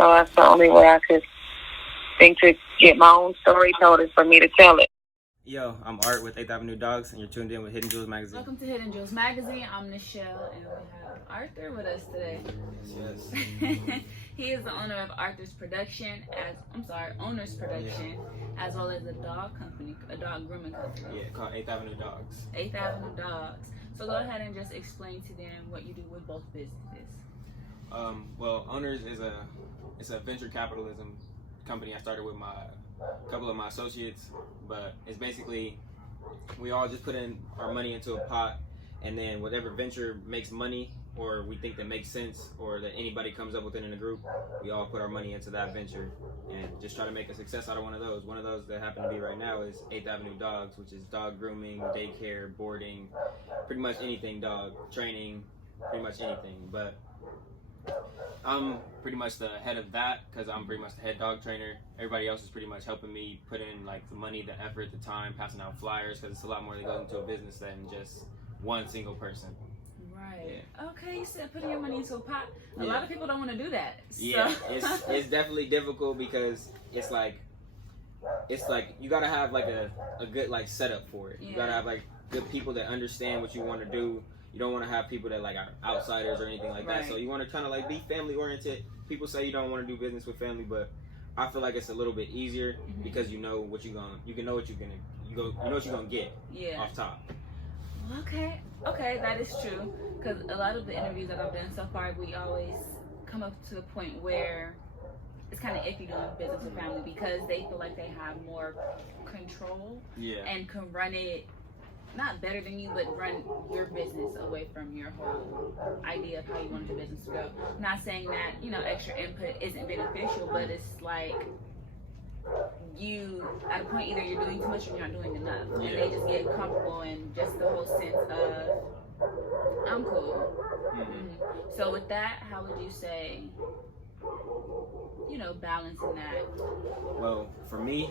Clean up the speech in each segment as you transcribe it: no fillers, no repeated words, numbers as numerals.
So that's the only way I could think to get my own story told is for me to tell it. Yo, I'm Art with 8th Avenue Dogs, and you're tuned in with Hidden Jewels Magazine. Welcome to Hidden Jewels Magazine. I'm Nichelle, and we have Arthur with us today. Yes. He is the owner of Arthur's Production, Owner's Production, as well as a dog company, a dog grooming company. Yeah, called 8th Avenue Dogs. 8th Avenue Dogs. So go ahead and just explain to them what you do with both businesses. Well, Owners is a venture capitalism company I started with a couple of my associates, but it's basically we all just put in our money into a pot, and then whatever venture makes money or we think that makes sense or that anybody comes up with it in a group, we all put our money into that venture and just try to make a success out of one of those. One of those that happen to be right now is 8th Avenue Dogs, which is dog grooming, daycare, boarding, pretty much anything dog, training, pretty much anything. But I'm pretty much the head of that because I'm pretty much the head dog trainer. Everybody else is pretty much helping me put in like the money, the effort, the time, passing out flyers, because it's a lot more that goes into a business than just one single person. Right. Yeah. Okay, you said putting your money into a pot. A Yeah. lot of people don't want to do that. So. Yeah, it's definitely difficult because it's like you gotta have like a good like setup for it. You gotta have like good people that understand what you want to do. You don't want to have people that like are outsiders or anything like that. So you want to kind of like be family oriented. People say you don't want to do business with family, but I feel like it's a little bit easier because you know what you know what you're gonna get off top. Okay, that is true. Because a lot of the interviews that I've done so far, we always come up to the point where it's kind of iffy doing business with family because they feel like they have more control and can run it. Not better than you, but run your business away from your whole idea of how you want your business to go. Not saying that, extra input isn't beneficial, but it's like you, at a point, either you're doing too much or you're not doing enough. And they just get comfortable in just the whole sense of, I'm cool. So with that, how would you say, balancing that? Well, for me,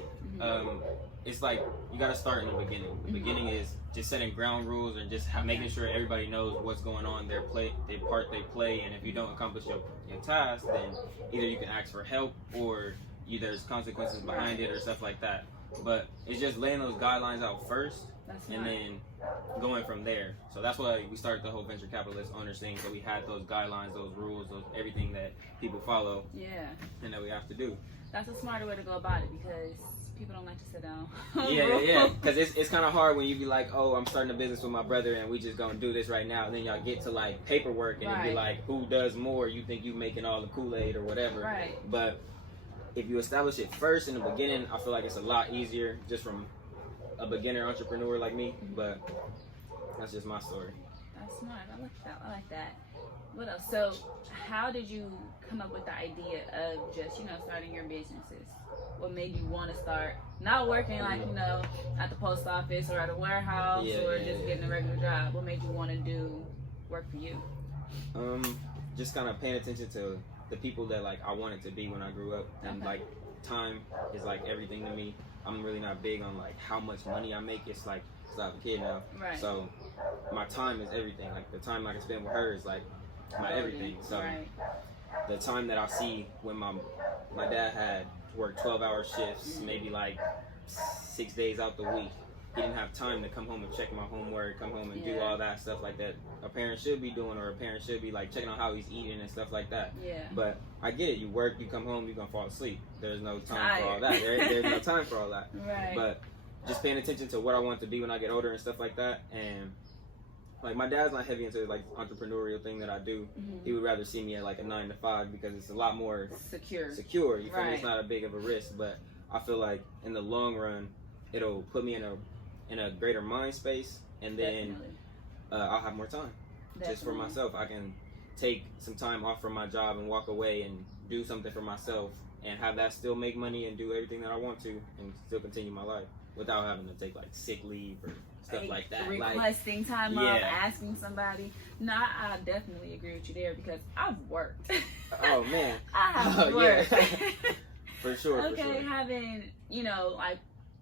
it's like you got to start in the beginning. The beginning is just setting ground rules and just making sure everybody knows what's going on, their part they play, and if you don't accomplish your task, then either you can ask for help or there's consequences behind it or stuff like that. But it's just laying those guidelines out first and then going from there. So that's why we started the whole venture capitalist owners thing. So we had those guidelines, those rules, everything that people follow and that we have to do. That's a smarter way to go about it because people don't like to sit down. Yeah. Because it's kind of hard when you be like, oh, I'm starting a business with my brother and we just gonna do this right now. And then y'all get to like paperwork and it'd be like, who does more? You think you making all the Kool-Aid or whatever. Right. But if you establish it first in the beginning, I feel like it's a lot easier just from a beginner entrepreneur like me. But that's just my story. That's smart. I like that. What else? So how did you come up with the idea of just, starting your businesses? What made you want to start not working like, at the post office or at a warehouse or just getting a regular job? What made you want to do work for you? Just kind of paying attention to the people that like I wanted to be when I grew up, and like time is like everything to me. I'm really not big on like how much money I make. It's like I have a kid now, so my time is everything. Like the time I can spend with her is like my everything. So the time that I see when my dad had worked 12-hour shifts, maybe like 6 days out the week. He didn't have time to come home and check my homework, come home and do all that stuff like that a parent should be doing, or a parent should be like checking on how he's eating and stuff like that. But I get it. You work, you come home, you're gonna fall asleep. There's no time for all that. There's no time for all that. But just paying attention to what I want to be when I get older and stuff like that. And like my dad's not heavy into like entrepreneurial thing that I do. He would rather see me at like a 9 to 5 because it's a lot more secure. You feel me? It's not a big of a risk, but I feel like in the long run, it'll put me in a greater mind space, and then I'll have more time just for myself. I can take some time off from my job and walk away and do something for myself and have that still make money and do everything that I want to and still continue my life without having to take like sick leave or stuff like that. Requesting time off, asking somebody. No, I definitely agree with you there because I've worked. Oh man. I have worked. For sure. Okay, having, like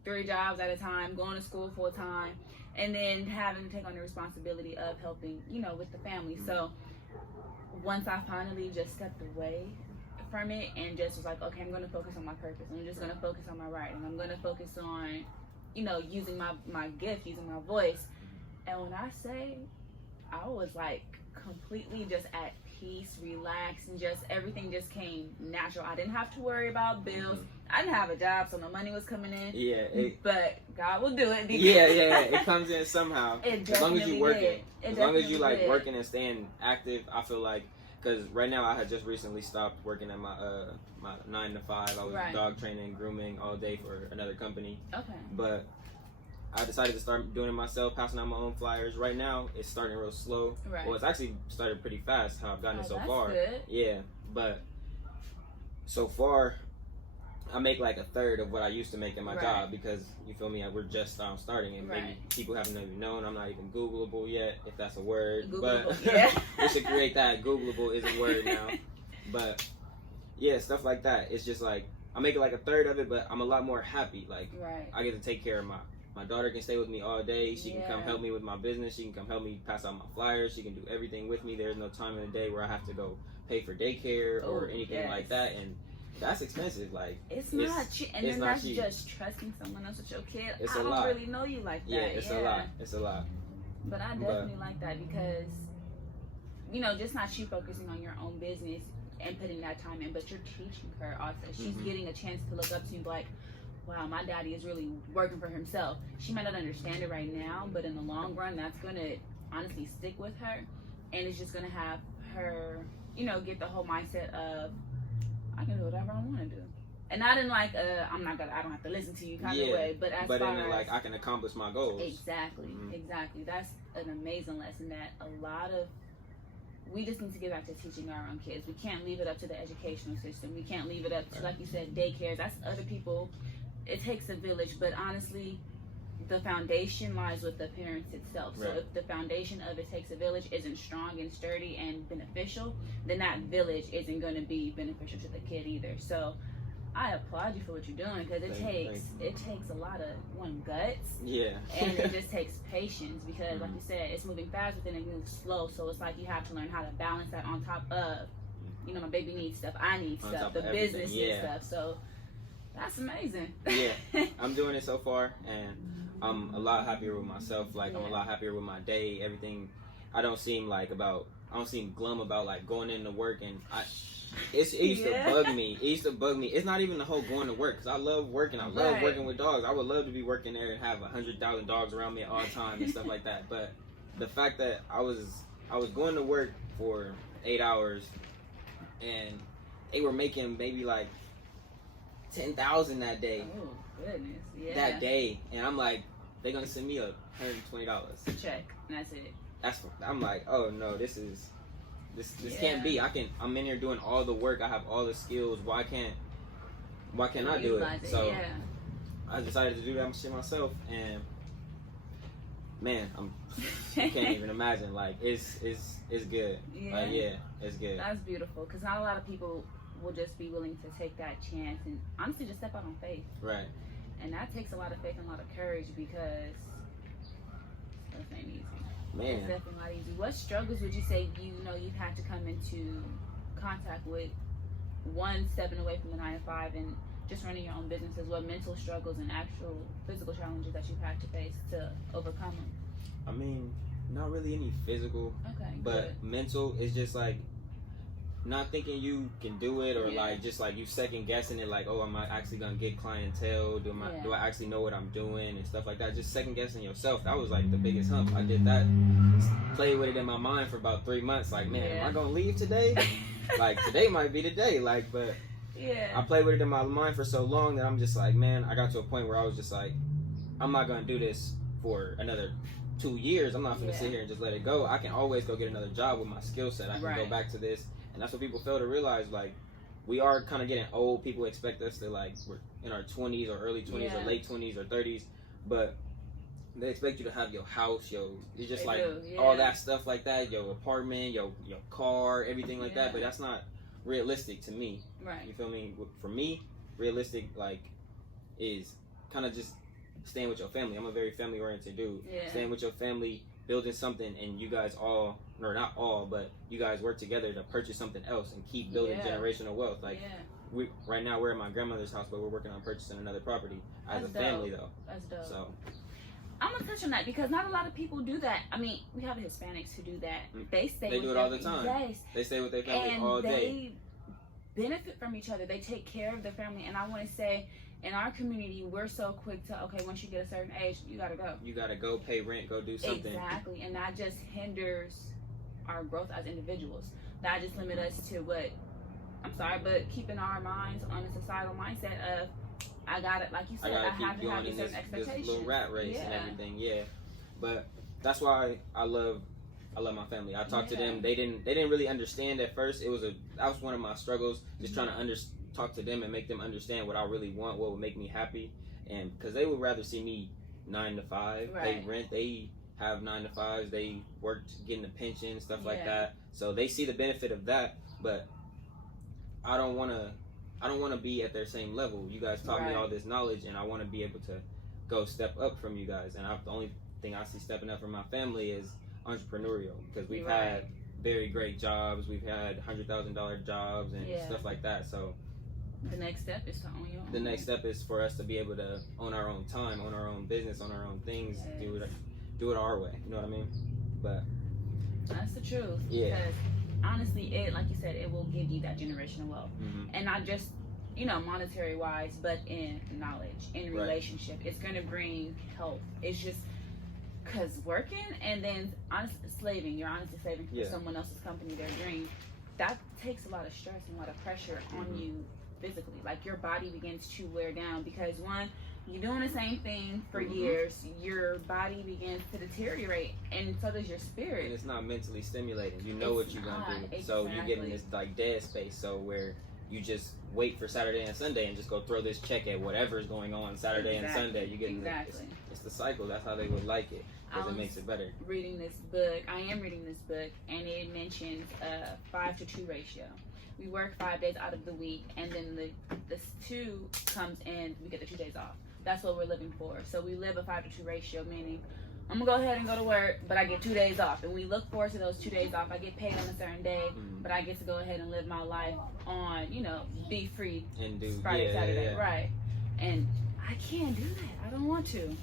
3 jobs at a time, going to school full time, and then having to take on the responsibility of helping, with the family. So once I finally just stepped away from it and just was like, okay, I'm going to focus on my purpose. I'm just going to focus on my writing. I'm going to focus on, you know, using my gift, using my voice. And when I say, I was like completely just at peace, relaxed, and just everything just came natural. I didn't have to worry about bills. I didn't have a job, so no money was coming in. Yeah. But God will do it. Yeah. It comes in somehow. As long as you working. As long as you like working and staying active, I feel like, because right now I had just recently stopped working at my 9 to 5. I was dog training, grooming all day for another company. Okay. But I decided to start doing it myself, passing out my own flyers. Right now, it's starting real slow. Right. Well, it's actually started pretty fast, how I've gotten it so far. Good. Yeah, but so far, I make like a third of what I used to make in my job because, you feel me, we're just starting and maybe people haven't even known. I'm not even Googleable yet, if that's a word. Googleable, but yeah. we should create that. Googleable is a word now. But yeah, stuff like that. It's just like, I make it like a third of it, but I'm a lot more happy. Like, I get to take care of my daughter can stay with me all day. She can come help me with my business. She can come help me pass out my flyers. She can do everything with me. There's no time in the day where I have to go pay for daycare or anything like that. And that's expensive. Like, it's not cheap. And then that's just trusting someone else with your kid. I don't really know you like that. Yeah, it's a lot. It's a lot. But I definitely like that because, you know, just not you focusing on your own business and putting that time in, but you're teaching her also. She's getting a chance to look up to you like, wow, my daddy is really working for himself. She might not understand it right now, but in the long run, that's going to honestly stick with her. And it's just going to have her, you know, get the whole mindset of, I can do whatever I want to do. And not in like, I don't have to listen to you kind of way, but as far as, like, I can accomplish my goals. Exactly. That's an amazing lesson that we just need to get back to teaching our own kids. We can't leave it up to the educational system. We can't leave it up to, like you said, daycares. That's other people. It takes a village, but honestly, the foundation lies with the parents itself. So if the foundation of it takes a village isn't strong and sturdy and beneficial, then that village isn't going to be beneficial to the kid either. So I applaud you for what you're doing because it takes a lot of guts. Yeah. And it just takes patience because, like you said, it's moving fast, but then it moves slow. So it's like you have to learn how to balance that on top of, you know, my baby needs stuff, I need stuff, the business and stuff. So that's amazing. Yeah, I'm doing it so far, and I'm a lot happier with myself. Like, I'm a lot happier with my day, everything. I don't seem glum about, like, going into work, and it used to bug me. It used to bug me. It's not even the whole going to work, because I love working. I love working with dogs. I would love to be working there and have 100,000 dogs around me at all times and stuff like that. But the fact that I was going to work for 8 hours, and they were making maybe, like, 10,000 that day. Oh goodness, yeah. That day, and I'm like, they're gonna send me $120. Check, and that's it. I'm like, oh no, this can't be. I'm in here doing all the work. I have all the skills. Why can't I do it? So I decided to do that shit myself, and man, I can't even imagine. Like, it's good. Yeah, it's good. That's beautiful because not a lot of people will just be willing to take that chance and honestly just step out on faith. Right. And that takes a lot of faith and a lot of courage because it ain't easy. Man. It's definitely not easy. What struggles would you say you've had to come into contact with, one, stepping away from the 9 to 5 and just running your own businesses? What mental struggles and actual physical challenges that you've had to face to overcome them? I mean, not really any physical, but mental is just like not thinking you can do it, or like just like you second guessing it, like, oh, am I actually gonna get clientele? Do I actually know what I'm doing and stuff like that? Just second guessing yourself. That was like the biggest hump. I did that, played with it in my mind for about 3 months. Like, man, am I gonna leave today? Like, today might be the day. Like, but I played with it in my mind for so long that I'm just like, man, I got to a point where I was just like, I'm not gonna do this for another 2 years. I'm not gonna sit here and just let it go. I can always go get another job with my skill set. I can go back to this. And that's what people fail to realize. Like, we are kind of getting old. People expect us to, like, we're in our 20s or early 20s or late 20s or 30s. But they expect you to have your house, it's just like all that stuff like that, your apartment, your car, everything like that. But that's not realistic to me. Right. You feel me? For me, realistic, like, is kind of just staying with your family. I'm a very family-oriented dude. Yeah. Staying with your family, building something and you guys all, or not all, but you guys work together to purchase something else and keep building generational wealth. Like right now we're at my grandmother's house, but we're working on purchasing another property as a family though. That's dope. So I'm gonna touch on that because not a lot of people do that. I mean, we have Hispanics who do that. They stay. They with do it all the time. Days. They stay with their family and all they day. benefit from each other. They take care of their family, and I want to say, in our community, we're so quick to once you get a certain age, you gotta go. You gotta go pay rent, go do something. Exactly, and that just hinders our growth as individuals. That just limits us to what. I'm sorry, but keeping our minds on a societal mindset of I got it, like you said, I have to have these certain expectations. This little rat race and everything, But that's why I love my family. I talked to them. They didn't really understand at first. That was one of my struggles, just trying to talk to them and make them understand what I really want, what would make me happy, and because they would rather see me 9 to 5, pay rent. They have 9 to 5s. They worked getting a pension, stuff like that. So they see the benefit of that, but I don't want to be at their same level. You guys taught me all this knowledge, and I want to be able to go step up from you guys. And the only thing I see stepping up from my family is entrepreneurial, because we've had very great jobs. We've had $100,000 jobs and stuff like that. So the next step is to own your own. The next step is for us to be able to own our own time, own our own business, own our own things, do it our way. You know what I mean? But that's the truth. Yeah. Because honestly, like you said, it will give you that generational wealth, and not just monetary wise, but in knowledge, in relationship. It's gonna bring health. It's just because working and then you're honestly slaving for someone else's company, their dream. That takes a lot of stress and a lot of pressure on you physically. Like your body begins to wear down because one, you're doing the same thing for years. Your body begins to deteriorate, and so does your spirit. And it's not mentally stimulating. You know what you're gonna do, exactly. So you get in this like dead space. So where you just wait for Saturday and Sunday and just go throw this check at whatever's going on Saturday and Sunday. You get it's the cycle. That's how they would like it, because it makes it better. I am reading this book, and it mentions a 5-to-2 ratio. We work 5 days out of the week, and then the 2 comes in. We get the 2 days off. That's what we're living for. So we live a 5-to-2 ratio, meaning I'm gonna go ahead and go to work, but I get 2 days off, and we look forward to those 2 days off. I get paid on a certain day, but I get to go ahead and live my life on, be free and do Friday, Saturday, right? And I can't do that. I don't want to.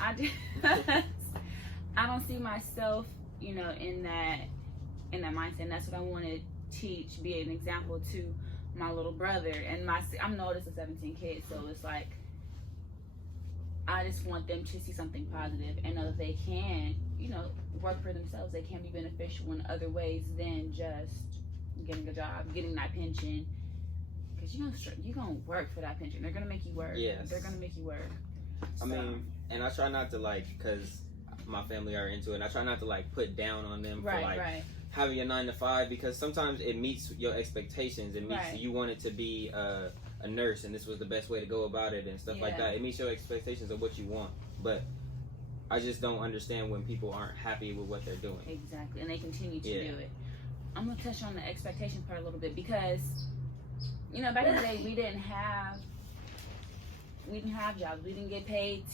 I don't see myself, in that mindset. And that's what I want to teach, be an example to my little brother. And I'm the oldest of 17 kids, so it's like I just want them to see something positive and know that they can, work for themselves. They can be beneficial in other ways than just getting a job, getting that pension. Because you're gonna work for that pension. They're gonna make you work. Yes. They're gonna make you work. I mean, and I try not to because my family are into it, and I try not to put down on them for having a 9 to 5, because sometimes it meets your expectations. It meets you wanted to be a nurse, and this was the best way to go about it and stuff like that. It meets your expectations of what you want, but I just don't understand when people aren't happy with what they're doing. Exactly, and they continue to do it. I'm gonna touch on the expectation part a little bit, because back in the day we didn't have jobs. We didn't get paid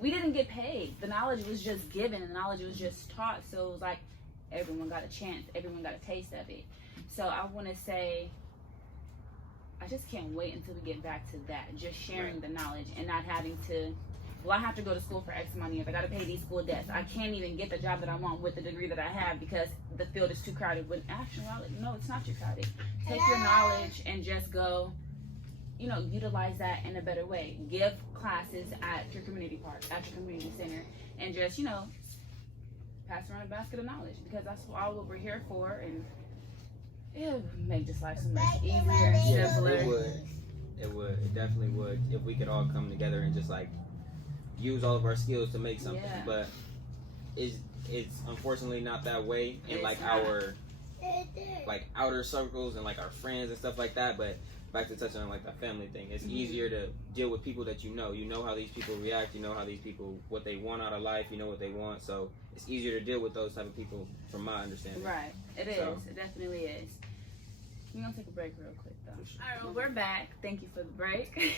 we didn't get paid. The knowledge was just given, and the knowledge was just taught. So it was like everyone got a chance, everyone got a taste of it. So I want to say, I just can't wait until we get back to that, just sharing the knowledge and not having to, I have to go to school for X amount of years. I got to pay these school debts. I can't even get the job that I want with the degree that I have because the field is too crowded. When actually, no, it's not too crowded. Take your knowledge and just go, utilize that in a better way. Give classes at your community park, at your community center, and just, pass around a basket of knowledge, because that's all what we're here for, and it would make this life so much easier and simpler. It would. It definitely would, if we could all come together and just use all of our skills to make something. But it's unfortunately not that way in our outer circles and our friends and stuff like that. But back to touching on the family thing, it's easier to deal with people that you know how these people react, how these people, what they want out of life, what they want. So it's easier to deal with those type of people, from my understanding. Right. It is. It definitely is. We're gonna take a break real quick though. All right, well, we're back. Thank you for the break.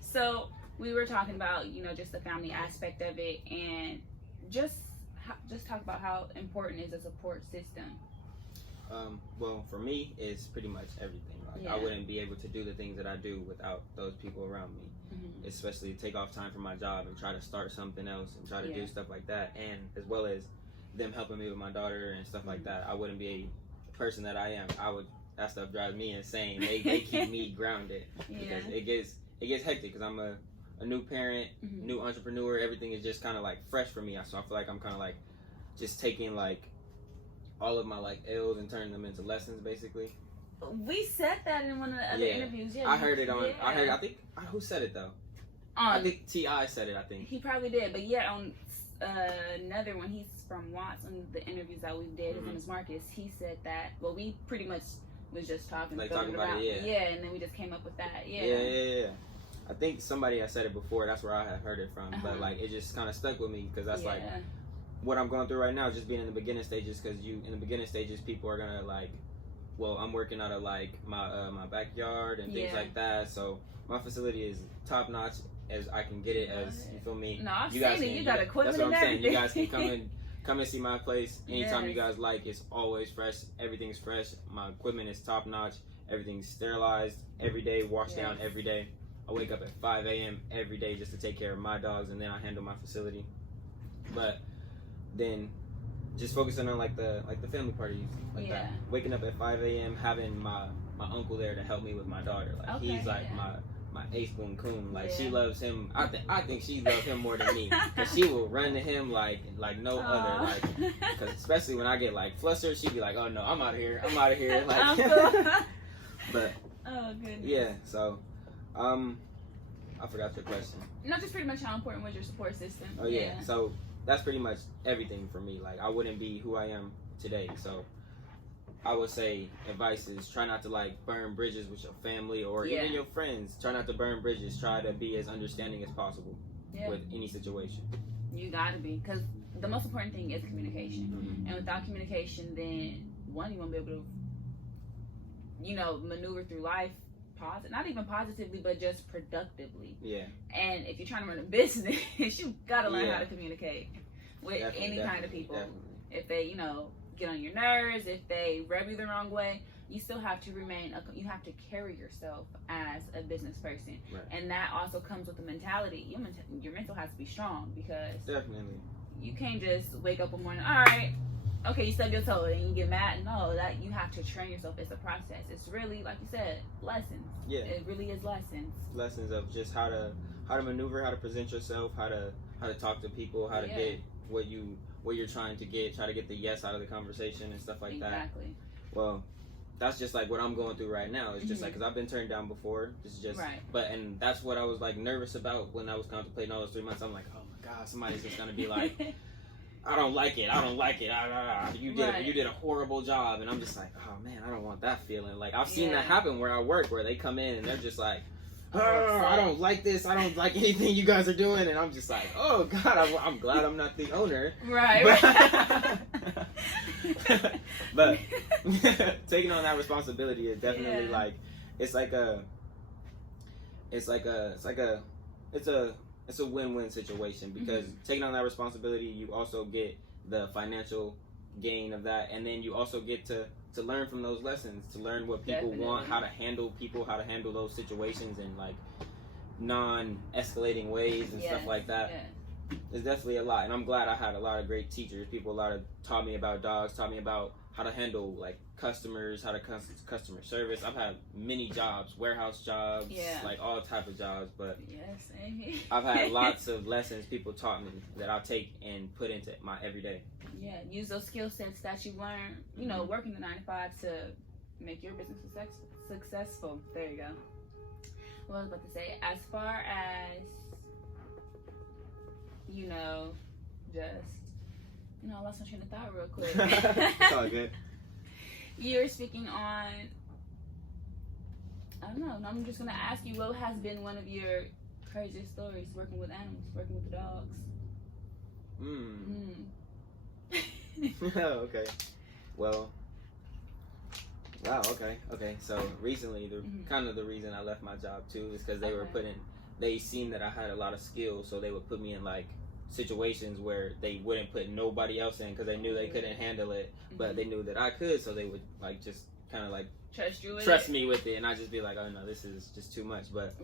So we were talking about, just the family aspect of it, and just just talk about how important is a support system. Well, for me, it's pretty much everything. Like, I wouldn't be able to do the things that I do without those people around me. Mm-hmm. Especially take off time from my job and try to start something else and try to do stuff like that. And as well as them helping me with my daughter and stuff like that, I wouldn't be a person that I am. That stuff drives me insane. They keep me grounded because it gets hectic because I'm a new parent, new entrepreneur. Everything is just kind of like fresh for me. So I feel like I'm kind of like just taking like all of my like L's and turning them into lessons, basically. We said that in one of the other interviews. Yeah, I heard it on. I think who said it though? I think T.I. said it. I think he probably did. But on another one, he's from Watts. On the interviews that we did, his name is Marcus. He said that. Well, we pretty much was just talking about it. Yeah, and then we just came up with that. Yeah. I think somebody had said it before. That's where I had heard it from. But like it just kind of stuck with me because that's like what I'm going through right now. Just being in the beginning stages, because in the beginning stages, people are gonna like. Well, I'm working out of like my backyard and things like that. So my facility is top notch as I can get it. As you feel me? No, I've seen it. You got equipment. That's what I'm saying. You guys can come and see my place anytime you guys like. It's always fresh. Everything's fresh. My equipment is top notch. Everything's sterilized every day. Washed down every day. I wake up at 5 a.m. every day just to take care of my dogs, and then I handle my facility. But then. Just focusing on like the family parties like that. Waking up at 5 a.m. having my uncle there to help me with my daughter. Like he's like my ace boon coon. Like she loves him. I think she loves him more than me. Cause she will run to him like no other. Like cause especially when I get like flustered, she'd be like, oh no, I'm out of here. Like but oh goodness. Yeah. So I forgot your question. No, just pretty much how important was your support system. Oh yeah. So. That's pretty much everything for me. Like I wouldn't be who I am today. So I would say advice is try not to like burn bridges with your family or even your friends. Try not to burn bridges. Try to be as understanding as possible with any situation. You gotta be, because the most important thing is communication. And without communication, then one, you won't be able to, maneuver through life. Not even positively, but just productively. Yeah. And if you're trying to run a business, you gotta learn how to communicate with any kind of people. Definitely. If they, get on your nerves, if they rub you the wrong way, you still have to you have to carry yourself as a business person. Right. And that also comes with the mentality. Your mental has to be strong, because definitely you can't just wake up one morning, all right, okay, you stub your toe and you get mad. No, that you have to train yourself. It's a process. It's really, like you said, lessons. Yeah. It really is lessons. Lessons of just how to maneuver, how to present yourself, how to talk to people, how to get what you're trying to get, try to get the yes out of the conversation and stuff like that. Exactly. Well, that's just like what I'm going through right now. It's just like, because I've been turned down before. It's just, and that's what I was like nervous about when I was contemplating all those 3 months. I'm like, oh my God, somebody's just gonna be like, I don't like it. You did a horrible job. And I'm just like, oh man, I don't want that feeling. Like I've seen that happen where I work, where they come in and they're just like, I don't like this. I don't like anything you guys are doing. And I'm just like, oh God, I'm glad I'm not the owner. Right. But taking on that responsibility is definitely like, it's a win-win situation, because taking on that responsibility, you also get the financial gain of that, and then you also get to learn from those lessons, to learn what people want, how to handle people, how to handle those situations in like non-escalating ways and stuff like that. It's definitely a lot, and I'm glad I had a lot of great teachers. People taught me about dogs, taught me about how to handle like customers, how to customer service. I've had many jobs, warehouse jobs, like all type of jobs, but I've had lots of lessons people taught me that I'll take and put into my everyday. Yeah, use those skill sets that you learn, working the 9 to 5 to make your business successful. There you go. What I was about to say, as far as, I lost my train of thought real quick. It's all good. You were speaking on, I don't know, I'm just going to ask you, what has been one of your craziest stories working with animals, working with the dogs? Okay. Well, wow, okay. So recently, the reason I left my job too is because they seen that I had a lot of skills, so they would put me in like situations where they wouldn't put nobody else in because they knew they couldn't handle it, but they knew that I could, so they would like just kind of like trust me with it, and I'd just be like, oh no, this is just too much. But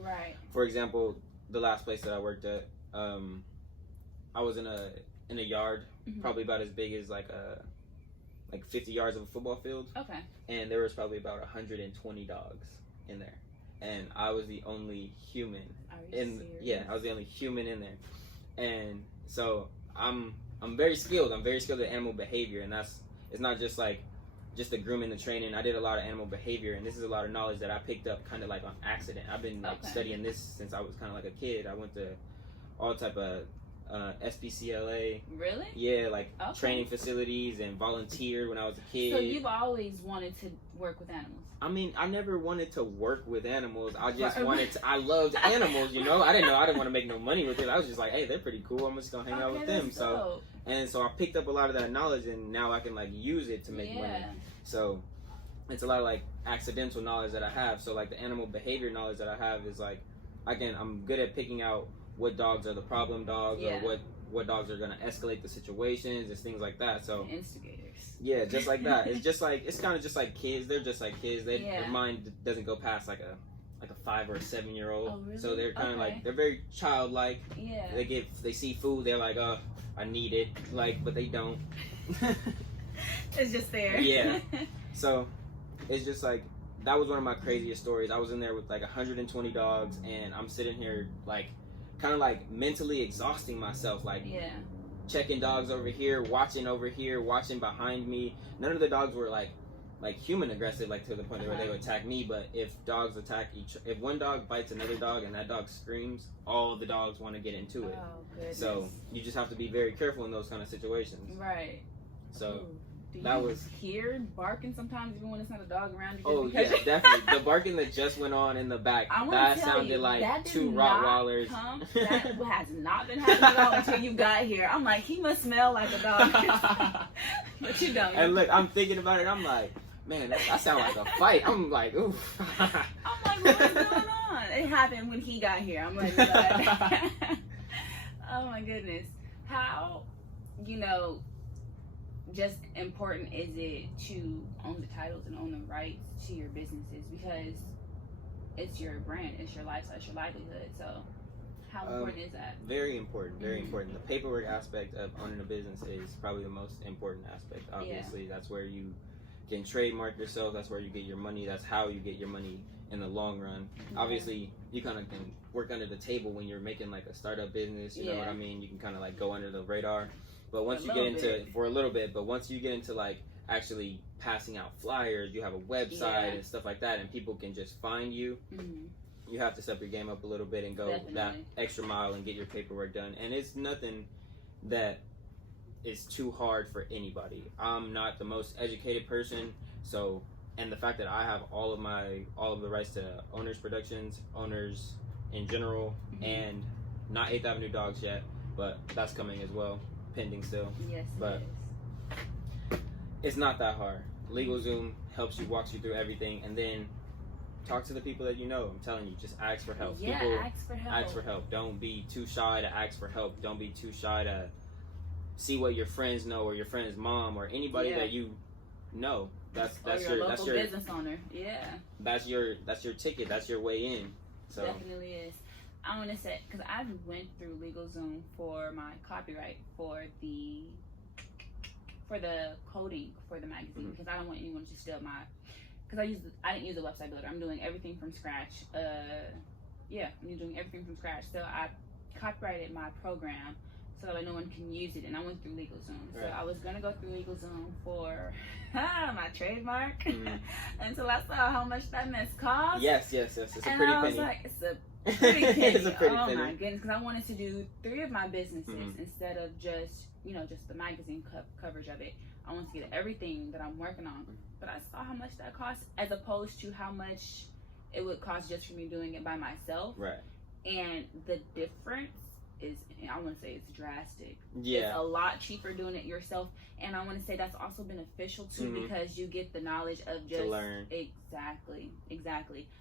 for example, the last place that I worked at, I was in a yard, probably about as big as like 50 yards of a football field. Okay. And there was probably about 120 dogs in there, and I was the only human. Yeah, I was the only human in there, and so I'm very skilled. I'm very skilled at animal behavior, and it's not just like just the grooming, the training. I did a lot of animal behavior, and this is a lot of knowledge that I picked up kind of like on accident. I've been like studying this since I was kind of like a kid. I went to all type of SPCLA. Really? Yeah, like training facilities, and volunteered when I was a kid. So you've always wanted to work with animals? I mean, I never wanted to work with animals. I just I loved animals, you know? I didn't want to make no money with it. I was just like, hey, they're pretty cool. I'm just going to hang out with them. So I picked up a lot of that knowledge, and now I can like use it to make money. So it's a lot of like accidental knowledge that I have. So like the animal behavior knowledge that I have is like, I'm good at picking out what dogs are the problem dogs, or what dogs are gonna escalate the situations, and things like that. So instigators. Yeah, just like that. It's kind of just like kids. They're just like kids. Their mind doesn't go past like a 5 or 7 year old. Oh, really? So they're kind of like, they're very childlike. Yeah. They see food, they're like, oh, I need it. Like, but they don't. It's just there. Yeah. So it's just like, that was one of my craziest stories. I was in there with like 120 dogs, and I'm sitting here like kind of like mentally exhausting myself, like checking dogs over here, watching behind me. None of the dogs were like human aggressive, like to the point where they would attack me. But if dogs if one dog bites another dog and that dog screams, all the dogs want to get into it. Oh, goodness. So you just have to be very careful in those kind of situations. Right. So do that you was hear barking sometimes, even when it's not a dog around you? Oh yeah, definitely. The barking that just went on in the back, that sounded like 2 Rottweilers. That has not been happening at all until you got here. I'm like, he must smell like a dog. But you don't. And look, I'm thinking about it. I'm like, man, that sounds like a fight. I'm like, oof. I'm like, what is going on? It happened when he got here. I'm like, what? Oh my goodness. How, just important is it to own the titles and own the rights to your businesses, because it's your brand, it's your lifestyle, it's your livelihood. So how important is that? Very important, very important. The paperwork aspect of owning a business is probably the most important aspect. Obviously, that's where you can trademark yourself, that's where you get your money, that's how you get your money in the long run. Obviously, you kind of can work under the table when you're making like a startup business, you know what I mean? You can kind of like go under the radar. But once you get into, for a little bit, but once you get into like actually passing out flyers, you have a website and stuff like that, and people can just find you, you have to step your game up a little bit and go that extra mile and get your paperwork done. And it's nothing that is too hard for anybody. I'm not the most educated person, so, and the fact that I have all of the rights to Owners Productions, Owners in general, and not 8th Avenue Dogs yet, but that's coming as well. Pending still. Yes, but it's not that hard. LegalZoom helps you, walks you through everything, and then talk to the people that you know. I'm telling you, just ask for help. Yeah, people, ask for help. Ask for help. Don't be too shy to ask for help. Don't be too shy to see what your friends know, or your friend's mom, or anybody that you know. That's your local business owner. Yeah. That's your ticket. That's your way in. So definitely is. I want to say, because I went through LegalZoom for my copyright for the coding for the magazine, because I don't want anyone to steal because I didn't use a website builder. I'm doing everything from scratch. I'm doing everything from scratch. So I copyrighted my program so that no one can use it, and I went through LegalZoom. So I was gonna go through LegalZoom for my trademark until I saw how much that mess cost. Yes. It's a pretty penny. And I was like, it's a pretty penny. It's a pretty penny. My goodness, because I wanted to do 3 of my businesses instead of just the magazine coverage of it. I wanted to get everything that I'm working on, but I saw how much that cost as opposed to how much it would cost just for me doing it by myself. Right. And the difference is, I want to say it's drastic. Yeah. It's a lot cheaper doing it yourself, and I want to say that's also beneficial too, because you get the knowledge of just to learn. Exactly.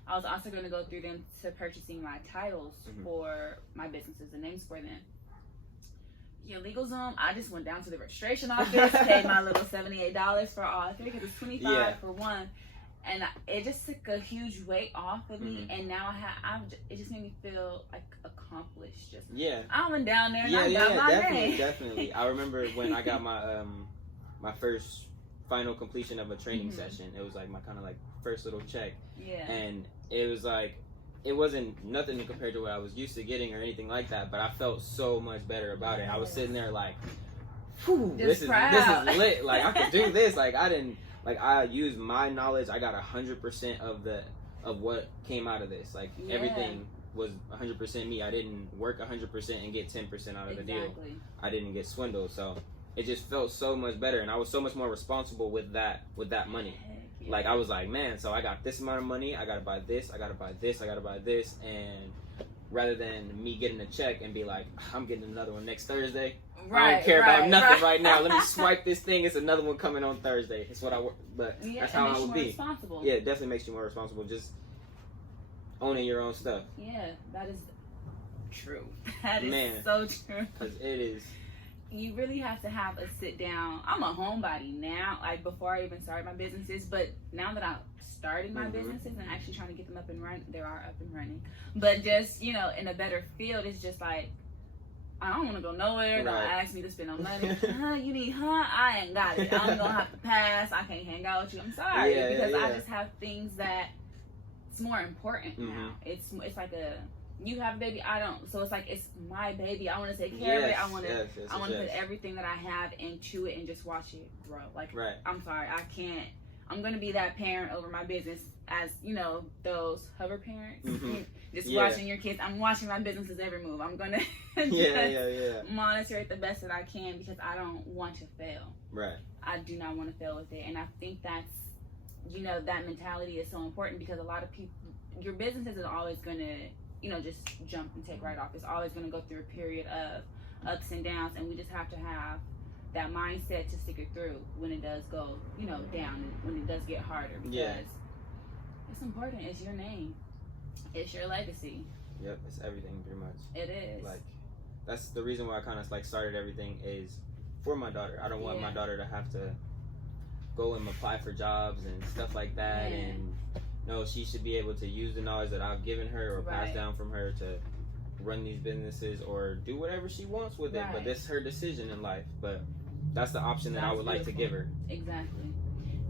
I was also going to go through them to purchasing my titles for my businesses, the names for them. your LegalZoom, I just went down to the registration office, paid my little $78 for all three because it's $25 for one, and it just took a huge weight off of me. And now it just made me feel like accomplished. Just I went down there and I got my name. Definitely. I remember when I got my my first final completion of a training session. It was like my kind of like first little check. And it was like, it wasn't nothing compared to what I was used to getting or anything like that, but I felt so much better about it. I was sitting there like, whew, this is lit. Like, I could do this. Like, I used my knowledge. I got 100% of what came out of this. Like, everything was 100% me. I didn't work 100% and get 10% out of the deal. I didn't get swindled. So it just felt so much better, and I was so much more responsible with that money. Like, I was like, man, so I got this amount of money, I gotta buy this, I gotta buy this, I gotta buy this, and rather than me getting a check and be like, I'm getting another one next Thursday, I don't care about nothing right now, let me swipe this thing, it's another one coming on Thursday. It's what I work, but that's how I would be. Responsible. Yeah, it definitely makes you more responsible, just owning your own stuff. Yeah, that is true. That is so true. Because it is. You really have to have a sit down. I'm a homebody now, like before I even started my businesses, but now that I'm starting my businesses and actually trying to get them up and running, they are up and running. But just, you know, in a better field, it's just like, I don't want to go nowhere. Don't ask me to spend no money. You need, I ain't got it. I'm going to have to pass. I can't hang out with you. I'm sorry. Because I just have things that it's more important now. It's like you have a baby, I don't. So it's like, it's my baby. I want to take care of it. I want to put everything that I have into it and just watch it grow. Like, I'm sorry, I can't. I'm going to be that parent over my business, as, you know, those hover parents. Just watching your kids. I'm watching my businesses every move. I'm going to monitor it the best that I can because I don't want to fail. I do not want to fail with it. And I think that's, you know, that mentality is so important because a lot of people, your business isn't always going to, you know, just jump and take right off. It's always going to go through a period of ups and downs, and we just have to have that mindset to stick it through when it does go, you know, down and when it does get harder, because it's important. It's your name. It's your legacy. Yep, it's everything pretty much. It is. Like, that's the reason why I kind of like started everything is for my daughter. I don't want my daughter to have to go and apply for jobs and stuff like that, and no, she should be able to use the knowledge that I've given her or passed down from her to run these businesses or do whatever she wants with it. But that's her decision in life. But that's the option that I would like to give her. Exactly.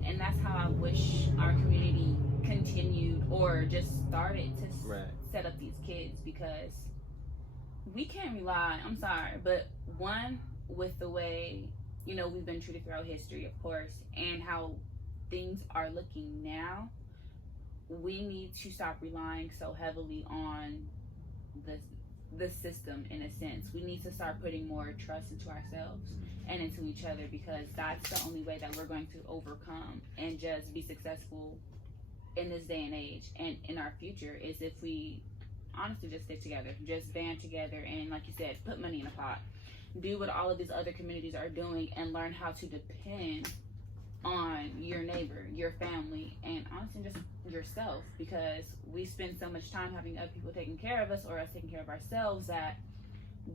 And that's how I wish our community continued or just started to set up these kids, because we can't rely, I'm sorry, but one, with the way, you know, we've been treated throughout history, of course, and how things are looking now, we need to stop relying so heavily on the system. In a sense, we need to start putting more trust into ourselves and into each other, because that's the only way that we're going to overcome and just be successful in this day and age and in our future, is if we honestly just stick together, just band together, and like you said, put money in a pot, do what all of these other communities are doing, and learn how to depend on your neighbor, your family, and honestly just yourself, because we spend so much time having other people taking care of us or us taking care of ourselves that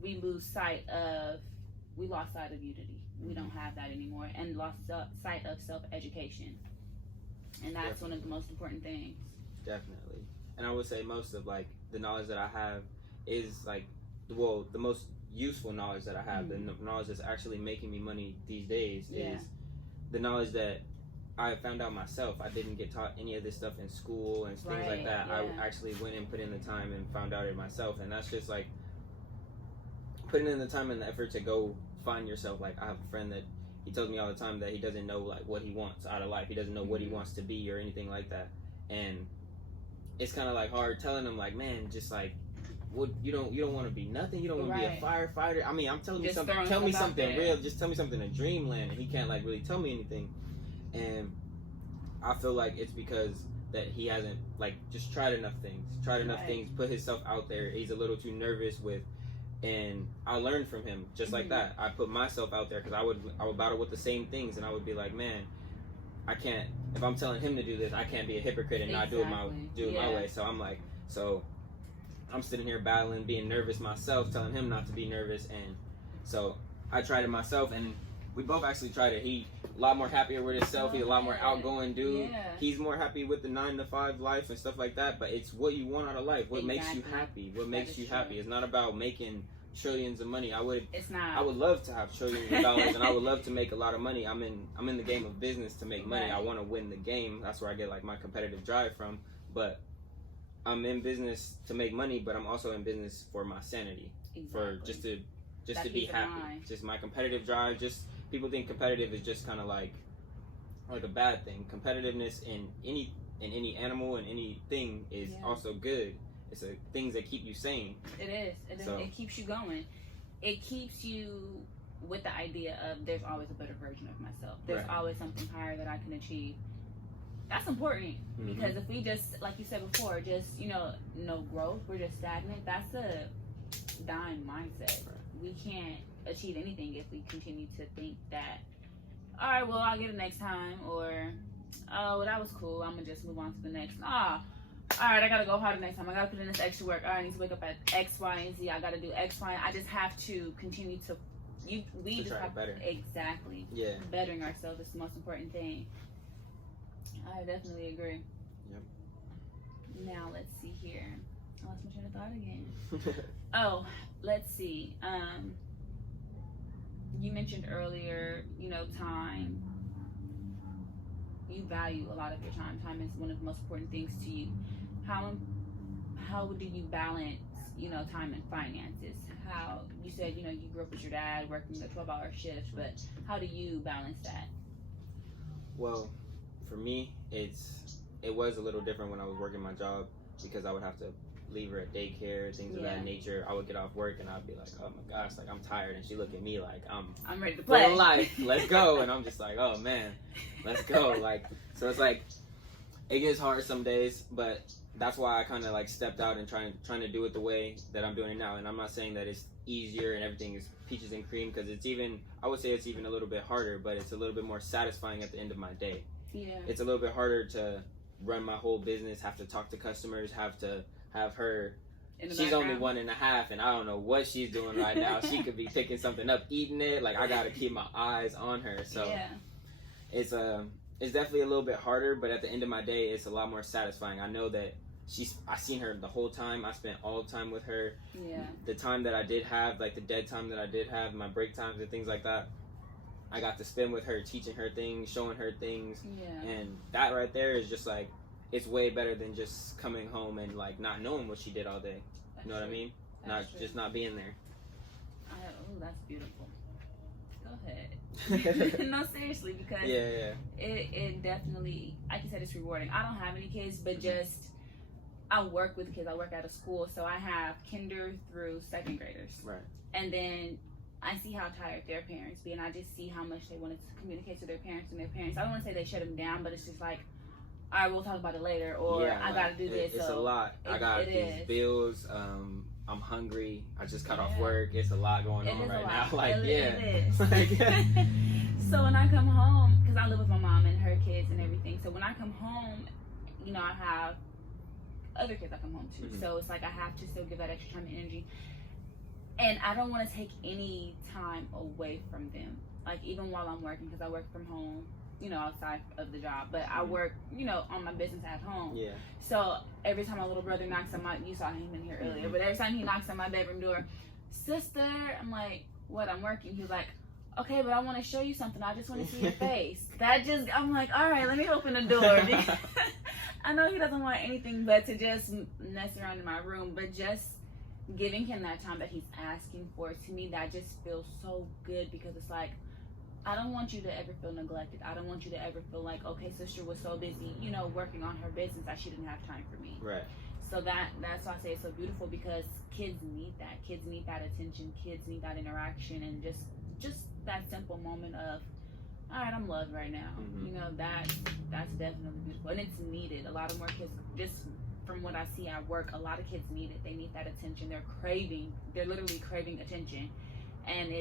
we lost sight of unity. We don't have that anymore, and lost sight of self-education, and that's one of the most important things. Definitely. And I would say most of like the knowledge that I have is like, well, the most useful knowledge that I have, the knowledge that's actually making me money these days is the knowledge that I found out myself. I didn't get taught any of this stuff in school and things like that. I actually went and put in the time and found out it myself, and that's just like putting in the time and the effort to go find yourself. Like, I have a friend that he tells me all the time that he doesn't know like what he wants out of life. He doesn't know what he wants to be or anything like that, and it's kind of like hard telling him like, man, just like, what, you don't want to be nothing. You don't want to be a firefighter. I mean, I'm telling you something. Tell me something real. Just tell me something in dreamland, and he can't like really tell me anything. And I feel like it's because that he hasn't like just tried enough things, put himself out there. He's a little too nervous with, and I learned from him just like that. I put myself out there because I would battle with the same things, and I would be like, man, I can't. If I'm telling him to do this, I can't be a hypocrite and not do it my way. So I'm like, I'm sitting here battling, being nervous myself, telling him not to be nervous, and so I tried it myself, and we both actually tried it. He a lot more happier with himself. He's a lot more outgoing dude. Yeah. He's more happy with the 9-to-5 life and stuff like that. But it's what you want out of life. What makes you happy? What makes you happy? It's not about making trillions of money. It's not. I would love to have trillions of dollars, and I would love to make a lot of money. I'm in the game of business to make money. Right. I want to win the game. That's where I get like my competitive drive from. But I'm in business to make money, but I'm also in business for my sanity, for just to be happy. Just my competitive drive. Just people think competitive is just kind of like a bad thing. Competitiveness in any animal and anything is also good. It's things that keep you sane. It is. It keeps you going. It keeps you with the idea of there's always a better version of myself. There's always something higher that I can achieve. That's important because if we just, like you said before, just no growth, we're just stagnant. That's a dying mindset. Right. We can't achieve anything if we continue to think that, all right, well, I'll get it next time, or oh, well, that was cool, I'm gonna just move on to the next. All right, I gotta go harder next time. I gotta put in this extra work. All right, I need to wake up at X, Y, and Z. I gotta do X, Y. I just have to continue to. We just have better. Exactly. Yeah. Bettering ourselves is the most important thing. I definitely agree. Yep. Now let's see here. I lost my train of thought again. Oh, let's see. You mentioned earlier, time. You value a lot of your time. Time is one of the most important things to you. How do you balance, time and finances? How you said, you grew up with your dad working a 12-hour shift, but how do you balance that? Well, for me, it was a little different when I was working my job because I would have to leave her at daycare, things of that nature. I would get off work and I'd be like, oh my gosh, like I'm tired, and she look at me like I'm ready to play. Full of life, let's go. And I'm just like, oh man, let's go. Like, so it's like it gets hard some days, but that's why I kind of like stepped out and trying to do it the way that I'm doing it now. And I'm not saying that it's easier and everything is peaches and cream, because I would say it's even a little bit harder, but it's a little bit more satisfying at the end of my day. Yeah. It's a little bit harder to run my whole business, have to talk to customers, have to have her. She's only 1.5, and I don't know what she's doing right now. She could be picking something up, eating it. Like, I gotta keep my eyes on her. So it's definitely a little bit harder, but at the end of my day, it's a lot more satisfying. I know that I've seen her the whole time. I spent all the time with her. Yeah. The time that I did have, like the dead time that I did have, my break times and things like that, I got to spend with her, teaching her things, showing her things. Yeah. And that right there is just like, it's way better than just coming home and like not knowing what she did all day. You know what I mean? Just not being there. Oh, that's beautiful. Go ahead. No, seriously, because it definitely, like you said, it's rewarding. I don't have any kids, but just I work with kids. I work at a school, so I have kinder through second graders. Right. And then I see how tired their parents be, and I just see how much they wanted to communicate to their parents, and their parents, I don't want to say they shut them down, but it's just like, all right, we'll talk about it later, or I gotta do this. It's a lot. I got these bills. I'm hungry. I just got off work. It's a lot going on right now. Like, it is. So when I come home, because I live with my mom and her kids and everything, so when I come home, I have other kids I come home to. Mm-hmm. So it's like I have to still give that extra time and energy. And I don't want to take any time away from them. Like, even while I'm working, because I work from home, outside of the job, but I work, on my business at home. Yeah. So every time my little brother knocks on you saw him in here earlier, but every time he knocks on my bedroom door, sister, I'm like, what, I'm working. He's like, okay, but I want to show you something. I just want to see your face. I'm like, all right, let me open the door. I know he doesn't want anything but to just mess around in my room, but just giving him that time that he's asking for, to me, that just feels so good, because it's like, I don't want you to ever feel neglected. I don't want you to ever feel like, okay, sister was so busy, working on her business that she didn't have time for me. Right. So that's why I say it's so beautiful, because kids need that. Kids need that attention. Kids need that interaction, and just that simple moment of, all right, I'm loved right now. Mm-hmm. That's definitely beautiful, and it's needed. A lot of more kids, just from what I see at work, a lot of kids need it. They need that attention. They're literally craving attention, and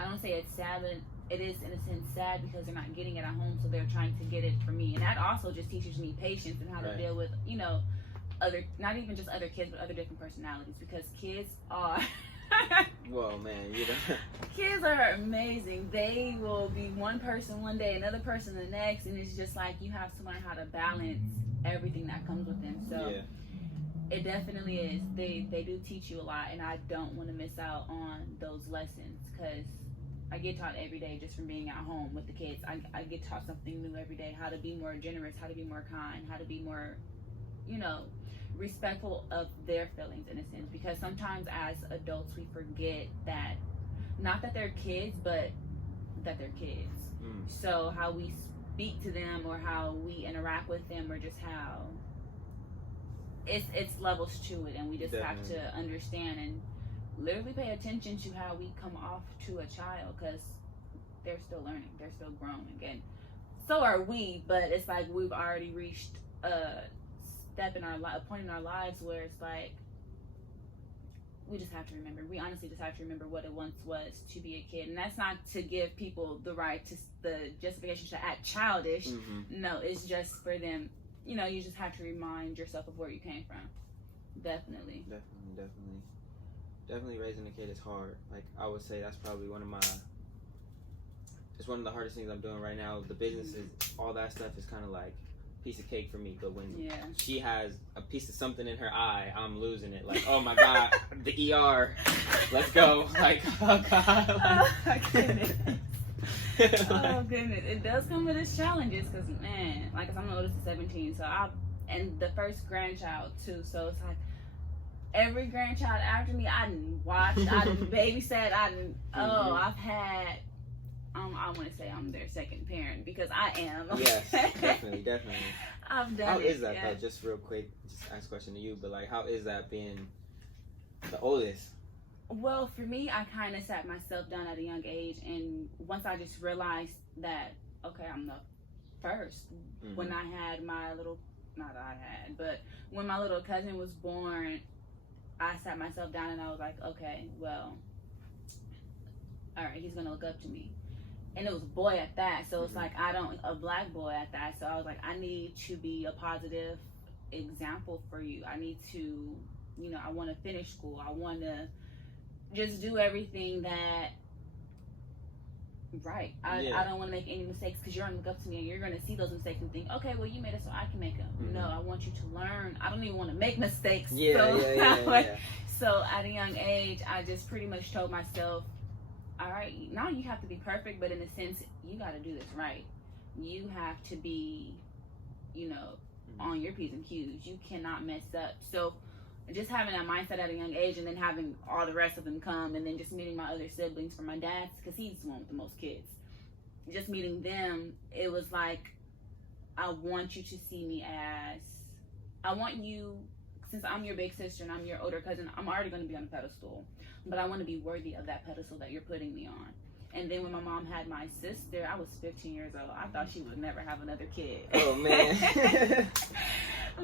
I don't say it's sad, but it is in a sense sad, because they're not getting it at home, so they're trying to get it from me. And that also just teaches me patience and how to deal with, other, not even just other kids, but other different personalities, because kids are Well, man, you know. Kids are amazing. They will be one person one day, another person the next, and it's just like you have to learn how to balance everything that comes with them. So it definitely is. They do teach you a lot, and I don't want to miss out on those lessons because I get taught every day just from being at home with the kids. I get taught something new every day, how to be more generous, how to be more kind, how to be more, respectful of their feelings in a sense. Because sometimes as adults we forget that, not that they're kids, but that they're kids. So how we speak to them or how we interact with them or just how it's levels to it, and we just have to understand and literally pay attention to how we come off to a child because they're still learning, they're still growing, and so are we. But it's like we've already reached a step in a point in our lives where it's like we just have to remember. We honestly just have to remember what it once was to be a kid, and that's not to give people the right to the justification to act childish. No, it's just for them. You just have to remind yourself of where you came from. Definitely. Definitely raising a kid is hard. Like, I would say that's probably it's one of the hardest things I'm doing right now. The business is, all that stuff is kind of like piece of cake for me. But when she has a piece of something in her eye, I'm losing it. Like, oh my God, the ER, let's go. Like, oh God. Oh my goodness. Oh goodness. It does come with its challenges because, man, like I'm the oldest of 17, and the first grandchild too. So it's like, every grandchild after me, I didn't watch, I didn't babysat, I've had, I want to say I'm their second parent because I am. Yes, definitely. I've done How it. is that though? Just real quick, just ask a question to you, but like, how is that being the oldest? Well, for me, I kind of sat myself down at a young age, and once I just realized that, okay, I'm the first. When I had my when my little cousin was born, I sat myself down and I was like, okay, well, all right, he's gonna look up to me. And it was a boy at that, so it's like, a black boy at that, so I was like, I need to be a positive example for you. I need to, I want to finish school. I want to just do everything that right. I don't want to make any mistakes because you're going to look up to me and you're going to see those mistakes and think, okay, well, you made it so I can make them. No, I want you to learn. I don't even want to make mistakes. So at a young age, I just pretty much told myself, all right, now you have to be perfect, but in a sense, you got to do this right. You have to be, on your P's and Q's. You cannot mess up. So just having that mindset at a young age, and then having all the rest of them come, and then just meeting my other siblings from my dad's, because he's the one with the most kids. Just meeting them, it was like, I want you to see me as, I want you, since I'm your big sister and I'm your older cousin, I'm already going to be on a pedestal, but I want to be worthy of that pedestal that you're putting me on. And then when my mom had my sister, I was 15 years old. I thought she would never have another kid. Oh, man.